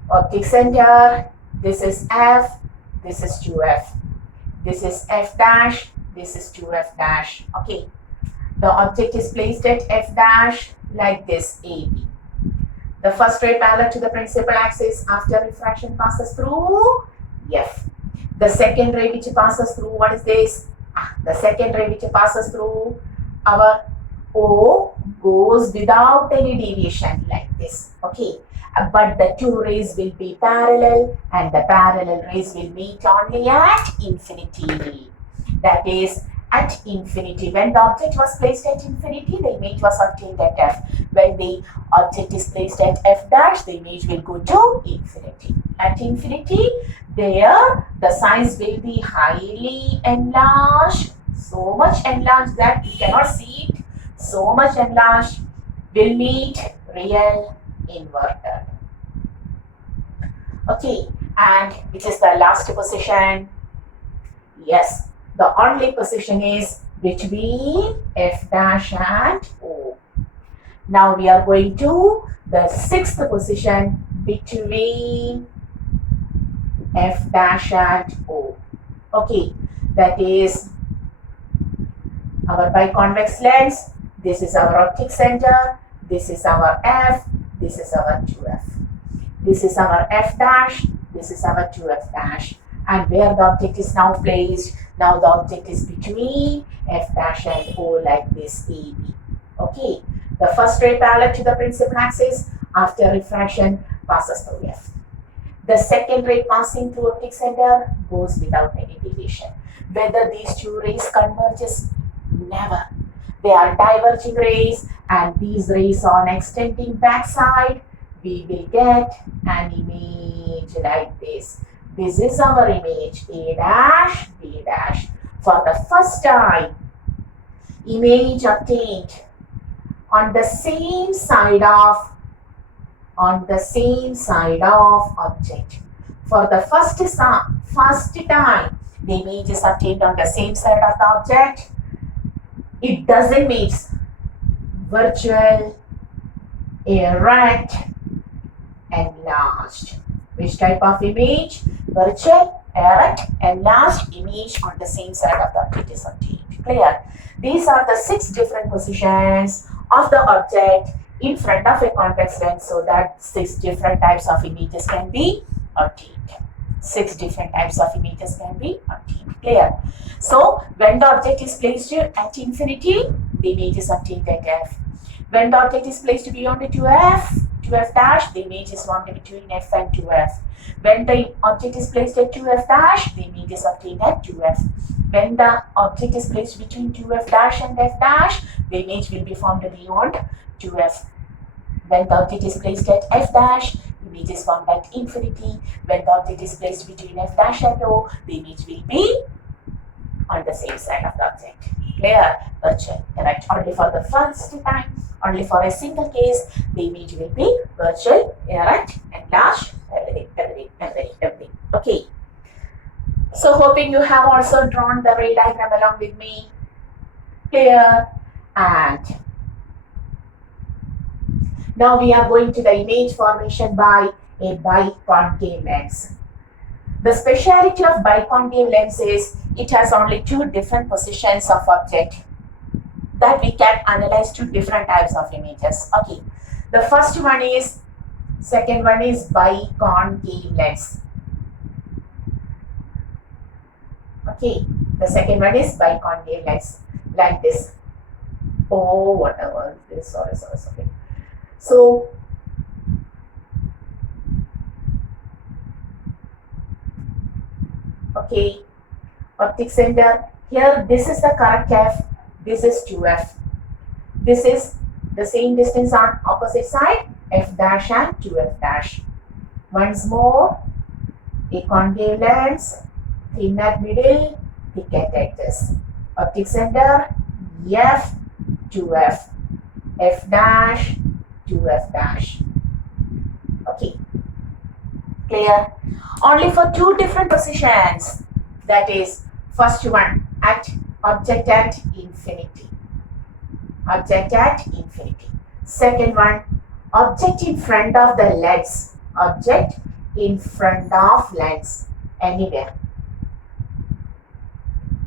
optic center, this is F, this is 2F. This is F dash, this is 2F dash. Okay, the object is placed at F dash like this, AB. The first ray parallel to the principal axis after refraction passes through F. The second ray which passes through, what is this? The second ray which passes through our O goes without any deviation like this. Okay, but the two rays will be parallel and the parallel rays will meet only at infinity. That is, at infinity. When the object was placed at infinity, the image was obtained at F. When the object is placed at F dash, the image will go to infinity. At infinity, there the size will be highly enlarged, so much enlarged that we cannot see it. So much enlarged, will meet real inverted. Okay, and which is the last position? Yes, the only position is between F dash and O. Now we are going to the sixth position between F dash and O. Okay, that is our biconvex lens. This is our optic center. This is our F. This is our 2F. This is our F dash. This is our 2F dash. And where the object is now placed, now the object is between F dash and O like this, AB. Okay, the first ray parallel to the principal axis after refraction passes through F. The second ray passing through optic center goes without any deviation. Whether these two rays converges? Never. They are diverging rays, and these rays on extending backside, we will get an image like this. This is our image, A dash, B dash. For the first time, image obtained on the same side of object. For the first time, the image is obtained on the same side of the object. It doesn't mean virtual, erect, enlarged. Which type of image? Virtual, erect, enlarged image on the same side of the object is obtained. Clear? These are the 6 different positions of the object in front of a convex lens so that 6 different types of images can be obtained. 6 different types of images can be obtained. Clear? So, when the object is placed at infinity, the image is obtained at f. When the object is placed beyond 2f dash, the image is formed between f and 2f. When the object is placed at 2f dash, the image is obtained at 2f. When the object is placed between 2f dash and f dash, the image will be formed beyond 2f. When the object is placed at f dash, the image is formed at infinity. When the object is placed between f dash and o, the image will be on the same side of the object. Clear? Virtual. Correct. Only for the first time, only for a single case, the image will be virtual, erect, enlarged, everything. Okay. So hoping you have also drawn the ray diagram along with me. Clear? And now we are going to the image formation by a biconcave lens. The speciality of biconcave lens is it has only 2 different positions of object that we can analyze 2 different types of images. Okay, the second one is biconcave lens. Okay, the second one is biconcave lens, like this. Oh, whatever this. Sorry. So, okay, optic center. Here, this is the correct f. This is 2f. This is the same distance on opposite side, f dash and 2f dash. Once more, a concave lens, thin at middle, thick at edges. Optic center, f, 2f, f dash, 2f dash. Okay, clear? Only for 2 different positions. That is, first one at object at infinity. Object at infinity. Second one, object in front of the lens. Object in front of lens. Anywhere.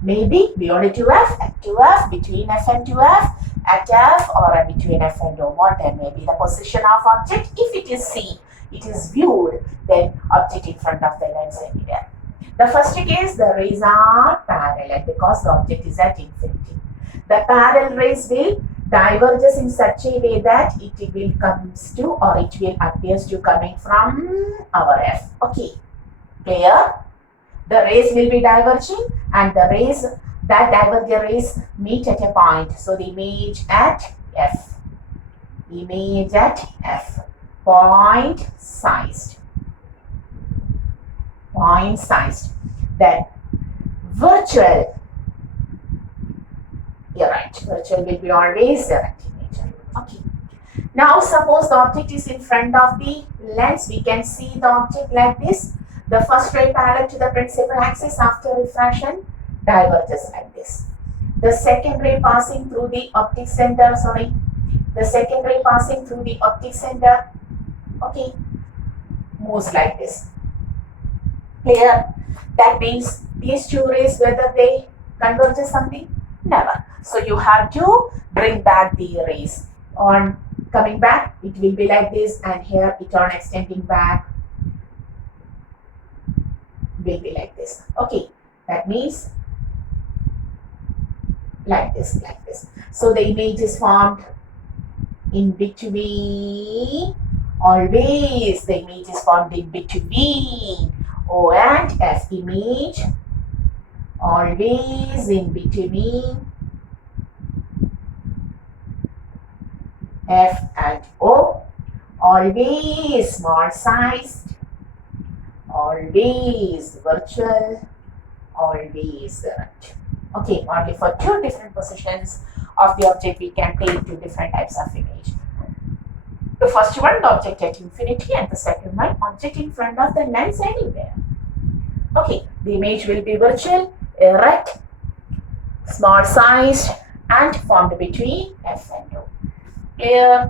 Maybe beyond 2f, at 2f, between f and 2f, at f, or between f and o, whatever may be the position of object. If it is seen, it is viewed, then object in front of the lens anywhere. The first case, the rays are parallel because the object is at infinity. The parallel rays will diverge in such a way that it will comes to, or it will appears to coming from our f. Okay, clear? The rays will be diverging, and the rays, that diverging rays meet at a point. So the image at f. Image at f. Point sized. Point sized. Then virtual. You're right. Virtual will be always erect image. Okay. Now suppose the object is in front of the lens. We can see the object like this. The first ray parallel to the principal axis after refraction diverges like this. The second ray passing through the optic center, the second ray passing through the optic center, okay, moves like this. Clear? That means these 2 rays, whether they converge something? Never. So you have to bring back the rays. On coming back, it will be like this, and here it on extending back will be like this. Okay, that means like this. So the image is formed in between. Always the image is formed in between O and F. Image always in between F and O. Always small sized. Always virtual, always erect. Okay, only for 2 different positions of the object we can take 2 different types of image. The first one, the object at infinity, and the second one, object in front of the lens anywhere. Okay, the image will be virtual, erect, small sized, and formed between F and O. Clear?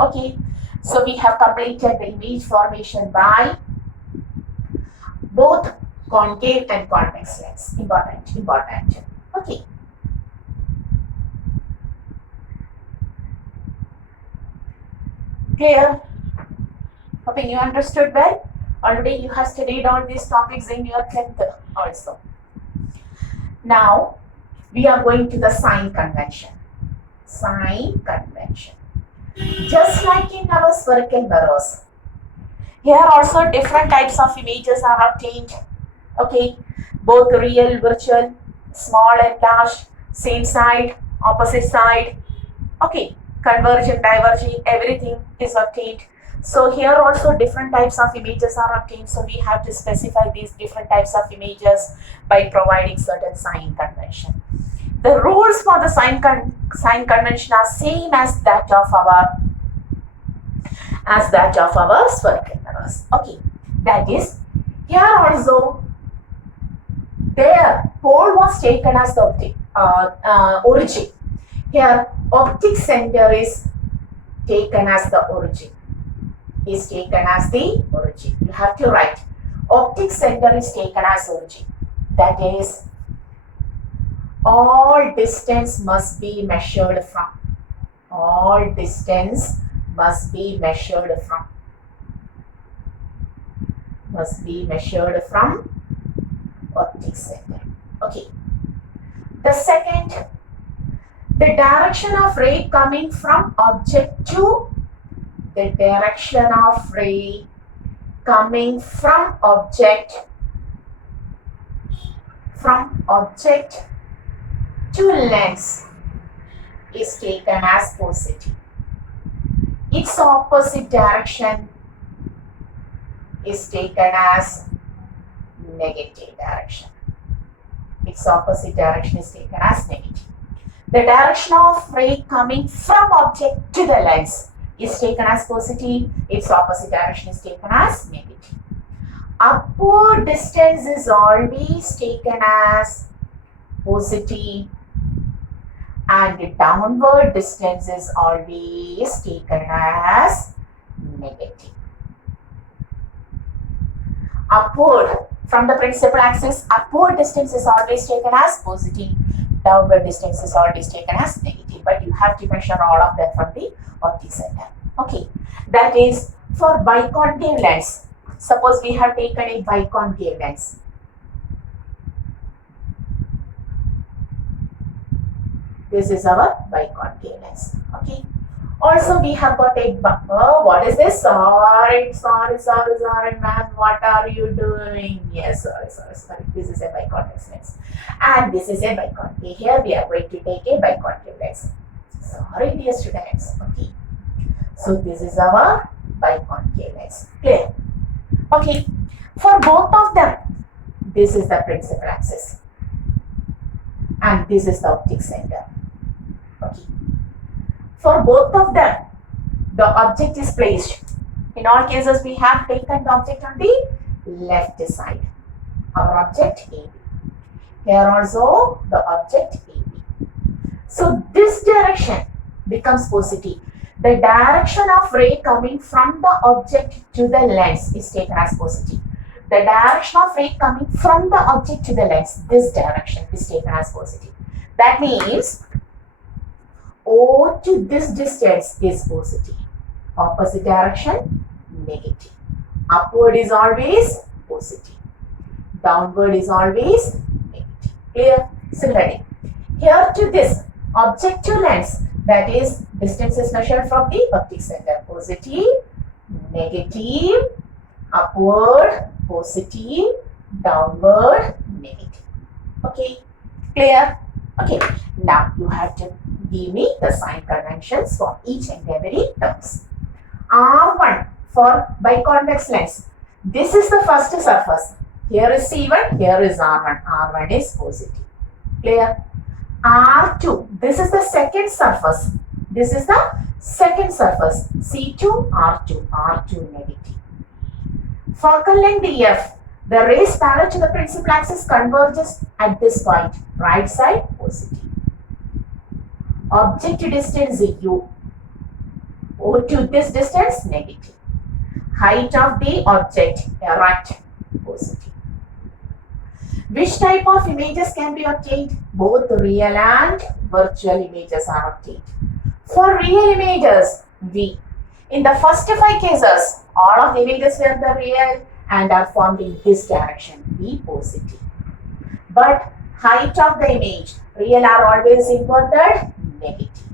Okay, so we have completed the image formation by both concave and convex lens. Important. Okay. Clear? Hoping you understood well. Already you have studied all these topics in your 10th also. Now we are going to the sign convention. Sign convention. Just like in our spherical mirrors, here also different types of images are obtained. Okay, both real, virtual, small and large, same side, opposite side. Okay, converging, diverging, everything is obtained. So here also different types of images are obtained. So we have to specify these different types of images by providing certain sign convention. The rules for the sign convention are same as that of our spherical mirrors. Okay, that is, here also their pole was taken as the origin. Here optic center is taken as the origin. You have to write optic center is taken as origin. That is, all distance must be measured from. All distance must be measured from. Optic center. Okay. The second, the direction of ray coming from object to lens is taken as positive. Its opposite direction is taken as negative direction. The direction of ray coming from object to the lens is taken as positive. Its opposite direction is taken as negative. Upward distance is always taken as positive, and the downward distance is always taken as negative. Upward, from the principal axis, upward distance is always taken as positive, downward distance is always taken as negative, but you have to measure all of them from the optic center. Okay, that is for biconcave lens. Suppose we have taken a biconcave lens. This is our biconcave lens. Okay. Also, we have got a what is this? Sorry, ma'am. What are you doing? Yes, sorry. This is a biconcave lens, and this is a biconcave. Here we are going to take a biconcave lens. Sorry, dear students. Okay. So this is our biconcave lens. Clear? Okay. For both of them, this is the principal axis, and this is the optic center. Okay. For both of them, the object is placed. In all cases, we have taken the object on the left side. Our object AB. Here also the object AB. So this direction becomes positive. The direction of ray coming from the object to the lens is taken as positive. The direction of ray coming from the object to the lens, this direction is taken as positive. That means O to this distance is positive. Opposite direction, negative. Upward is always positive. Downward is always negative. Clear? Similarly, here to this object to lens, that is, distance is measured from the optic center. Positive, negative, upward, positive, downward, negative. Okay, clear? Okay, now you have to give me the sign conventions for each and every terms. R1 for biconvex lens. This is the first surface. Here is C1, here is R1. R1 is positive. Clear? R2, this is the second surface. This is the second surface. C2, R2. R2 negative. Focal length F. The rays parallel to the principal axis converges at this point. Right side positive. Object distance U. O to this distance negative. Height of the object erect positive. Which type of images can be obtained? Both real and virtual images are obtained. For real images, V. In the first 5 cases, all of the images were the real and are formed in this direction, be positive. But height of the image, real are always inverted, negative.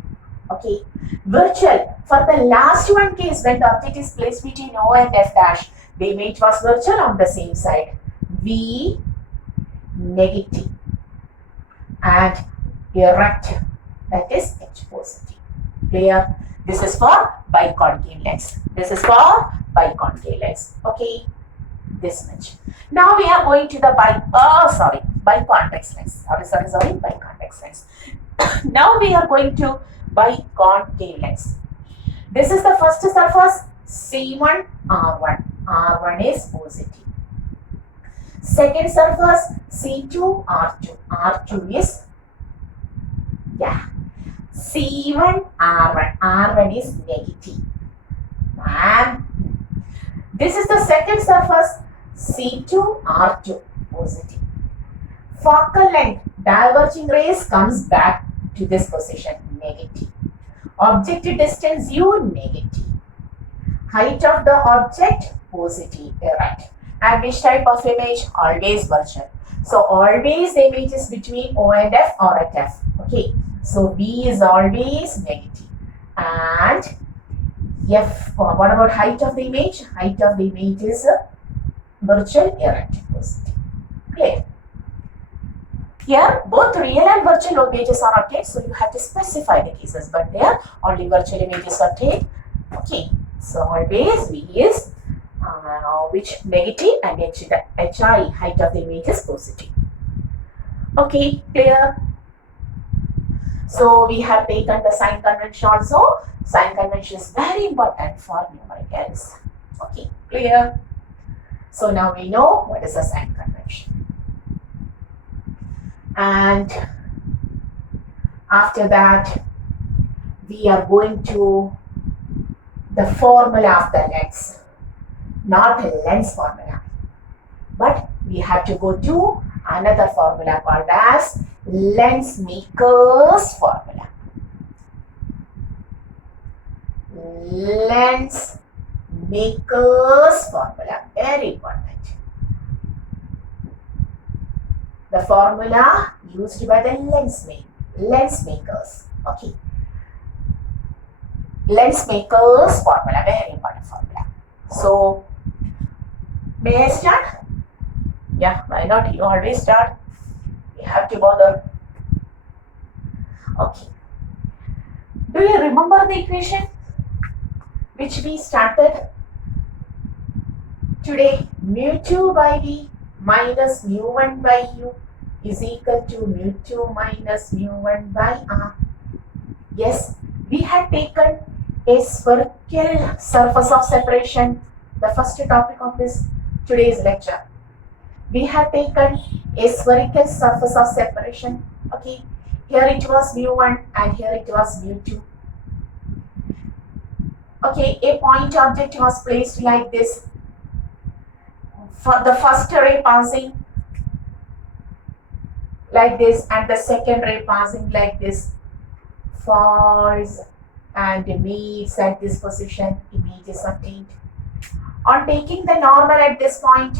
Okay. Virtual, for the last one case, when the object is placed between O and F dash, the image was virtual on the same side, V negative, and erect, that is H positive. Clear? This is for biconcave lens. This is for biconcave lens. Okay, this much. Now we are going to the biconvex lens. Sorry, biconvex lens. Now we are going to biconcave lens. This is the first surface, C1, R1. R1 is positive. Second surface, C2, R2. R2 is, C1, R1. R1 is negative. This is the second surface, C2, R2, positive. Focal length, diverging rays comes back to this position, negative. Object distance U, negative. Height of the object, positive, erect. And which type of image? Always virtual. So always the image is between O and F or at F. Okay. So V is always negative. And F, what about height of the image? Height of the image is virtual, erect, positive. Clear? Here, both real and virtual images are obtained, so you have to specify the cases, but there only virtual images are obtained. Okay, so always V is which negative and HI, height of the image, is positive. Okay, clear? So we have taken the sign convention also. Sign convention is very important for numericals. Okay, clear? So now we know what is a sign convention. And after that, we are going to the formula of the lens. Not a lens formula, but we have to go to another formula called as LENSMAKERS formula. LENSMAKERS formula, very important. The formula used by the LENSMAKERS. Okay. LENSMAKERS formula, very important formula. So, may I start? Yeah, why not? You always start. You have to bother. Okay. Do you remember the equation which we started today? Mu2 by V minus mu1 by U is equal to mu2 minus mu1 by R. Yes, we had taken a spherical surface of separation, the first topic of this today's lecture. We have taken a spherical surface of separation. Okay, here it was mu1 and here it was mu2. Okay, a point object was placed like this. For the first ray passing like this and the second ray passing like this, falls and meets at this position, image is obtained. On taking the normal at this point,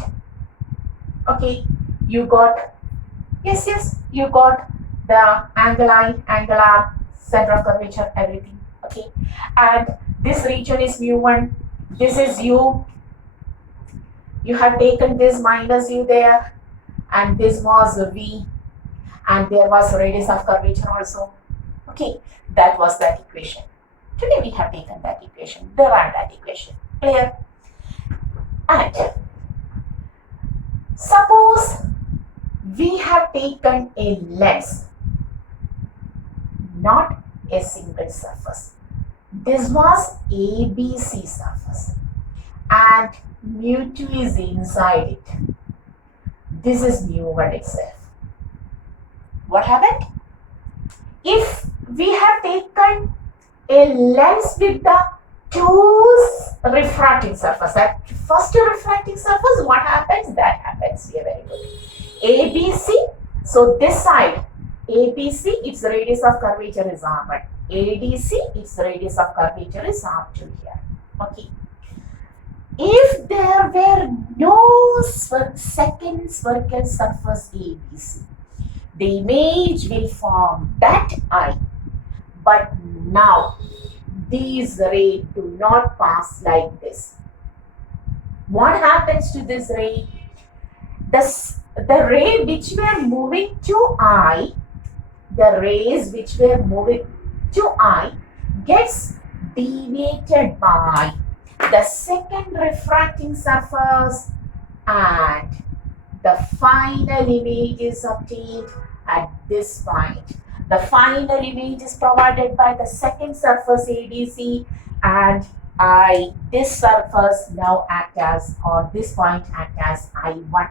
okay, you got, you got the angular, center of curvature, everything, okay. And this region is mu1, this is U. You have taken this minus U there, and this was V, and there was radius of curvature also. Okay, that was that equation. Today we have taken that equation, derived that equation. Clear? And suppose we have taken a lens, not a single surface. This was ABC surface, and mu2 is inside it. This is mu1 itself. What happened? If we have taken a lens with the two refracting surface, that first refracting surface, what happens? That happens here, very good. ABC, so this side, ABC, its radius of curvature is R1. ADC, its radius of curvature is R2 here. Okay. If there were no second spherical surface ABC, the image will form that eye. But now, these rays do not pass like this. What happens to this ray? The ray which were moving to eye, the rays which were moving to eye gets deviated by the second refracting surface, and the final image is obtained at this point. The final image is provided by the second surface ABC, and this surface now act as, or this point act as I1.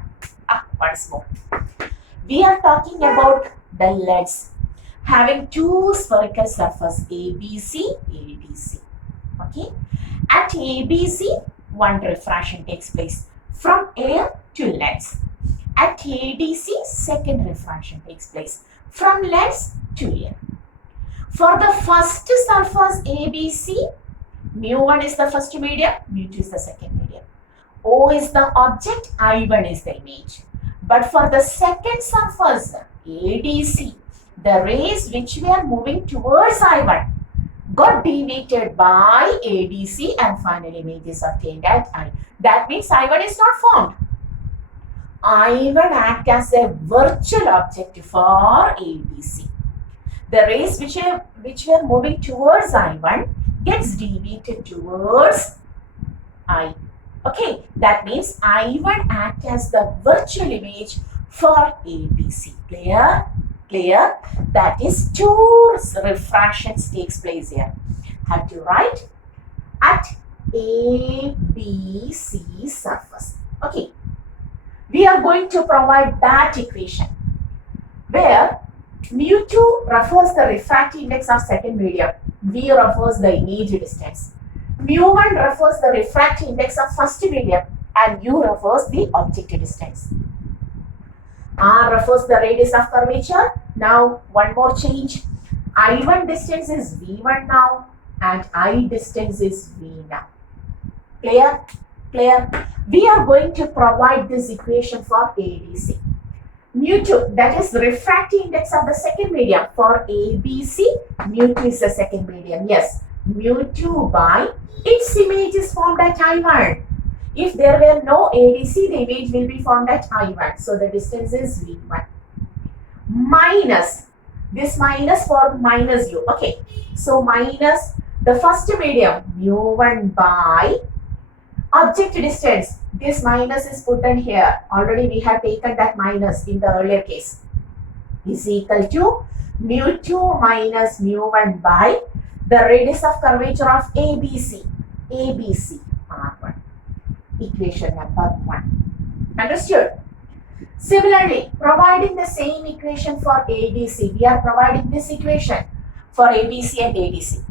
Once more. We are talking about the lens having two spherical surface ABC, ADC. Okay. At ABC, one refraction takes place from air to lens. At ADC, second refraction takes place from lens to air. For the first surface ABC, mu1 is the first medium, mu2 is the second medium. O is the object, I1 is the image. But for the second surface ADC, the rays which were moving towards I1 got deviated by ADC, and final image is obtained at I. That means I1 is not formed. I1 acts as a virtual object for ADC. The rays which were moving towards I1 gets deviated towards I. Okay, that means I1 acts as the virtual image for ADC. Clear? Clear? That is two refractions takes place here. Have to write at ABC surface. Okay. We are going to provide that equation where mu2 refers the refractive index of second medium, V refers the image distance, mu1 refers the refractive index of first medium, and U refers the object distance. R refers the radius of curvature. Now one more change. I1 distance is V1 now, and I distance is V now. Clear? Clear? We are going to provide this equation for ADC. Mu2, that is refractive index of the second medium. For ABC, mu2 is the second medium. Yes, mu2 by its image is formed at I1. If there were no ADC, the image will be formed at I1. So the distance is V1. Minus, this minus for minus U. Okay, so minus the first medium, mu1 by object distance. This minus is put in here. Already we have taken that minus in the earlier case. Is equal to mu2 minus mu1 by the radius of curvature of ABC. ABC R1. Equation number 1. Understood? Similarly, providing the same equation for ADC, we are providing this equation for ABC and ADC.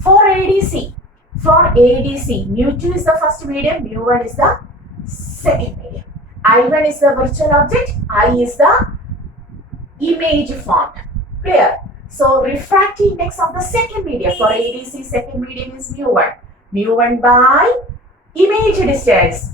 For ADC, mu2 is the first medium, mu1 is the second medium. I1 is the virtual object, I is the image formed. Clear? So, refractive index of the second medium for ADC, second medium is mu1. mu1 by image distance.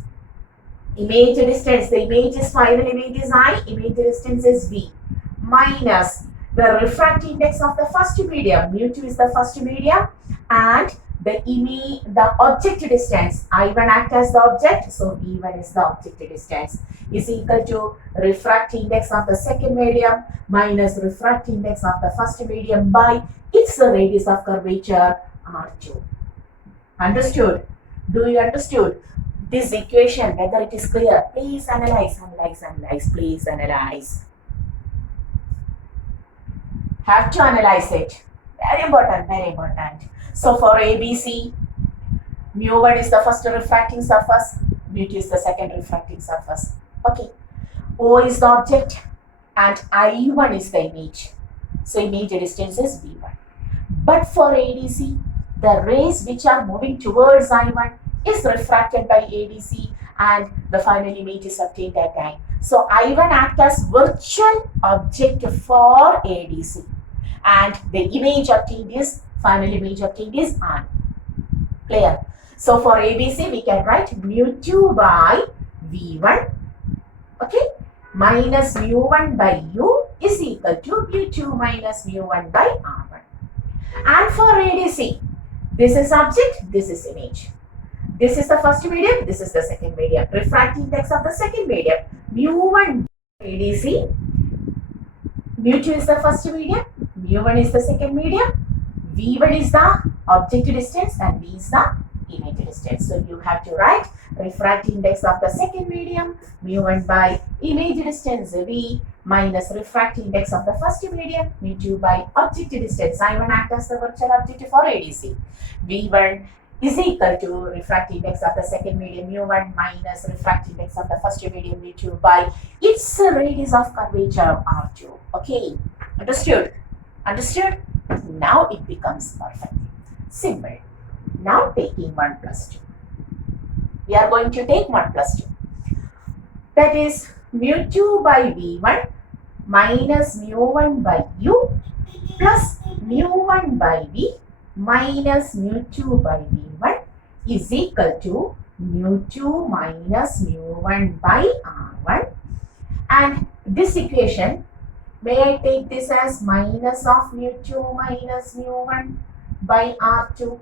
Image distance, the image is final image is I, image distance is V, minus the refractive index of the first medium, mu2 is the first medium, and the object distance, I1 acts as the object, so V1 is the object distance, is equal to refractive index of the second medium minus refractive index of the first medium by its radius of curvature R2. Understood? Do you understood this equation, whether it is clear? Please analyze, please analyze. Have to analyze it. Very important, very important. So for ABC, mu1 is the first refracting surface, mu2 is the second refracting surface. Okay. O is the object and I1 is the image. So image distance is V1. But for ADC, the rays which are moving towards I1 is refracted by ADC and the final image is obtained at I. So I1 acts as virtual object for ADC and the image obtained is, final image obtained is I. Clear? So for ABC, we can write mu2 by V1, okay, minus mu1 by U is equal to mu2 minus mu1 by R1. And for ADC, this is object, this is image. This is the first medium, this is the second medium. Refractive index of the second medium, mu1 ADC, mu2 is the first medium, mu1 is the second medium, V1 is the object distance and V is the image distance. So you have to write refractive index of the second medium, mu1 by image distance V minus refractive index of the first medium, mu2 by object distance. I1 act as the virtual object for ADC. V1 is equal to refractive index of the second medium mu1 minus refractive index of the first medium mu2 by its radius of curvature r2. Okay, understood? Understood? Now it becomes perfect. Simple. Now taking 1 plus 2. We are going to take 1 plus 2. That is mu2 by v1 minus mu1 by u plus mu1 by v minus mu2 by v1 is equal to mu2 minus mu1 by r1. And this equation, may I take this as minus of mu2 minus mu1 by r2?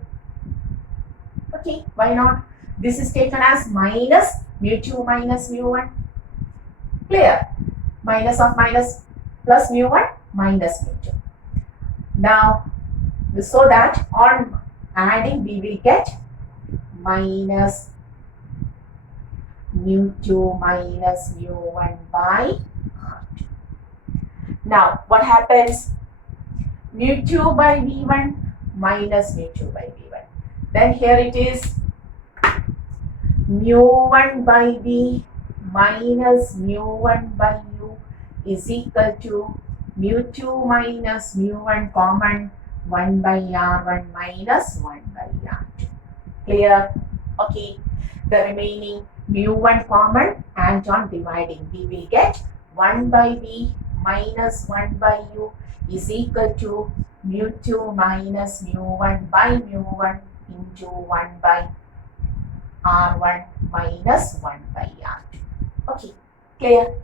Okay, why not? This is taken as minus mu2 minus mu1. Clear? Minus of minus plus mu1 minus mu2. Now, so that on adding we will get minus mu2 minus mu1 by r2. Now, what happens? Mu2 by v1 minus mu2 by v1. Then here it is mu1 by v minus mu1 by u is equal to mu2 minus mu1 common 1 by r1 minus 1 by r2. Clear? Okay. The remaining mu1 common and on dividing we will get 1 by v minus 1 by u is equal to mu2 minus mu1 by mu1 into 1 by r1 minus 1 by r2. Okay, clear?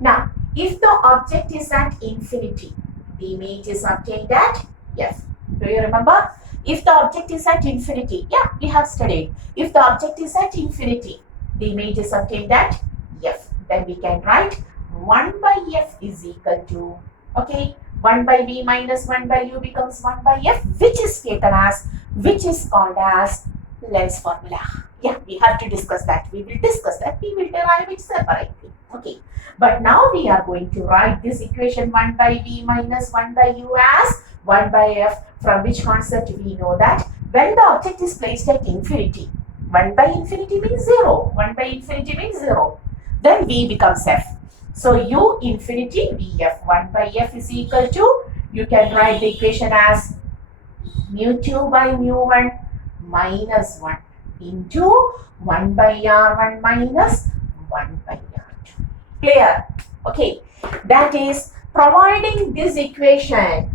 Now, if the object is at infinity, the image is obtained at f. Do you remember? If the object is at infinity, yeah, we have studied. If the object is at infinity, the image is obtained at f. Then we can write 1 by f is equal to, okay, 1 by v minus 1 by u becomes 1 by f, which is called as Lenz formula. Yeah, we have to discuss that. We will discuss that. We will derive it separately. Okay. But now we are going to write this equation 1 by v minus 1 by u as 1 by f, from which concept we know that when the object is placed at infinity, 1 by infinity means 0. 1 by infinity means 0. Then v becomes f. So u infinity vf. 1 by f is equal to, you can write the equation as mu2 by mu1 minus 1 into 1 by r1 minus 1 by r2. Clear? Okay. That is, providing this equation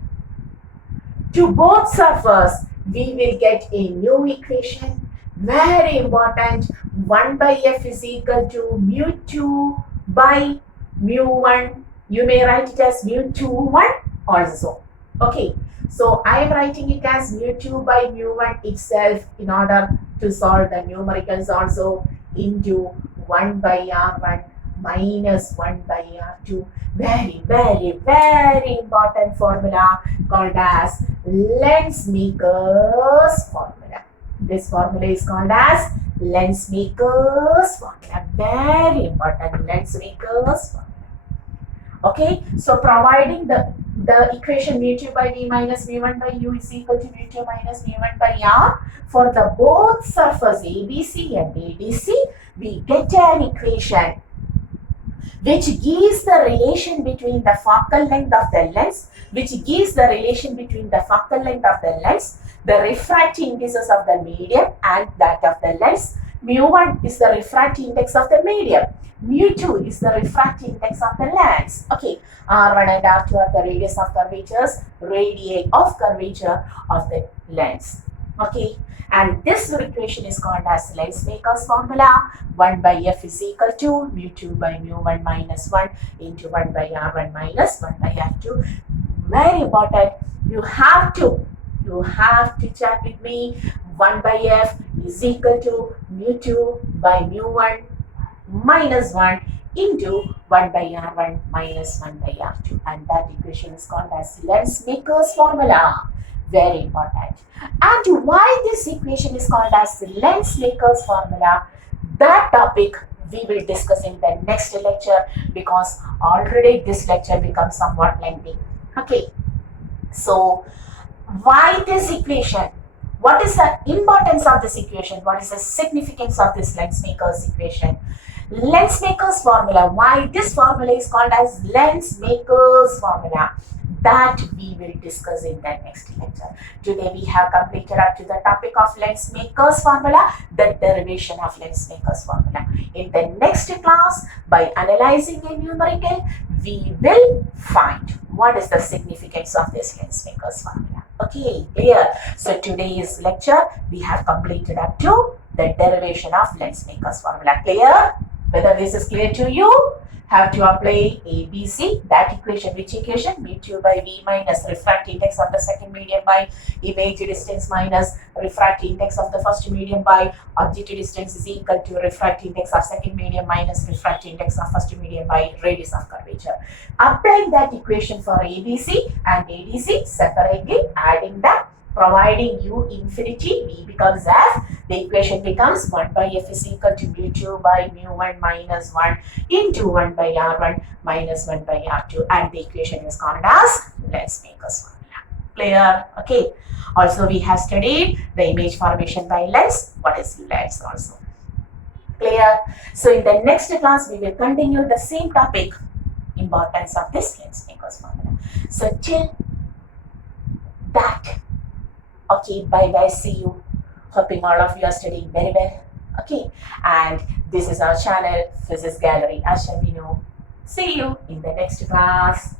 to both surfaces, we will get a new equation. Very important. 1 by f is equal to mu2 by mu1. You may write it as mu2 1 also. Okay. So I am writing it as mu2 by mu1 itself in order to solve the numericals also, into 1 by r1 minus 1 by r2. Very, very, very important formula called as Lensmaker's formula. This formula is called as Lensmaker's formula. Very important, Lensmaker's formula. Okay, so providing the equation mu2 by v minus mu1 by u is equal to mu2 minus mu1 by r for the both surface ABC and ADC, we get an equation which gives the relation between the focal length of the lens, the refractive indices of the medium and that of the lens. Mu1 is the refractive index of the medium. Mu2 is the refractive index of the lens. Okay, R1 and R2 are the radius of curvatures, radii of curvature of the lens. Okay, and this equation is called as Lensmaker's formula. 1 by f is equal to mu 2 by mu 1 minus 1 into 1 by r1 minus 1 by r2. Very important. You have to check with me. 1 by f is equal to mu 2 by mu 1 minus 1 into 1 by r1 minus 1 by r2, and that equation is called as Lensmaker's formula. Very important. And why this equation is called as Lensmaker's formula, that topic we will discuss in the next lecture, because already this lecture becomes somewhat lengthy. Okay, so why this equation? What is the importance of this equation? What is the significance of this Lensmaker's equation? Lensmaker's formula. Why this formula is called as Lensmaker's formula? That we will discuss in the next lecture. Today we have completed up to the topic of Lensmaker's formula, the derivation of Lensmaker's formula. In the next class, by analyzing a numerical, we will find what is the significance of this Lensmaker's formula. Okay, clear? So today's lecture we have completed up to the derivation of Lensmaker's formula. Clear? Whether this is clear to you, have to apply A, B, C, that equation. Which equation? mu 2 by v minus refractive index of the second medium by image distance minus refractive index of the first medium by objective distance is equal to refractive index of second medium minus refractive index of first medium by radius of curvature. Applying that equation for ABC and ADC separately, adding that, providing u infinity, v becomes f, the equation becomes 1 by f is equal to mu 2 by mu 1 minus 1 into 1 by r1 minus 1 by r2, and the equation is called as Lensmaker's formula. Clear? Okay. Also we have studied the image formation by lens. What is lens also? Clear? So in the next class we will continue the same topic, importance of this Lensmaker's formula. So till that, okay, bye bye, see you. Hoping all of you are studying very well. Okay, and this is our channel, Physics Gallery, as we know. See you in the next class.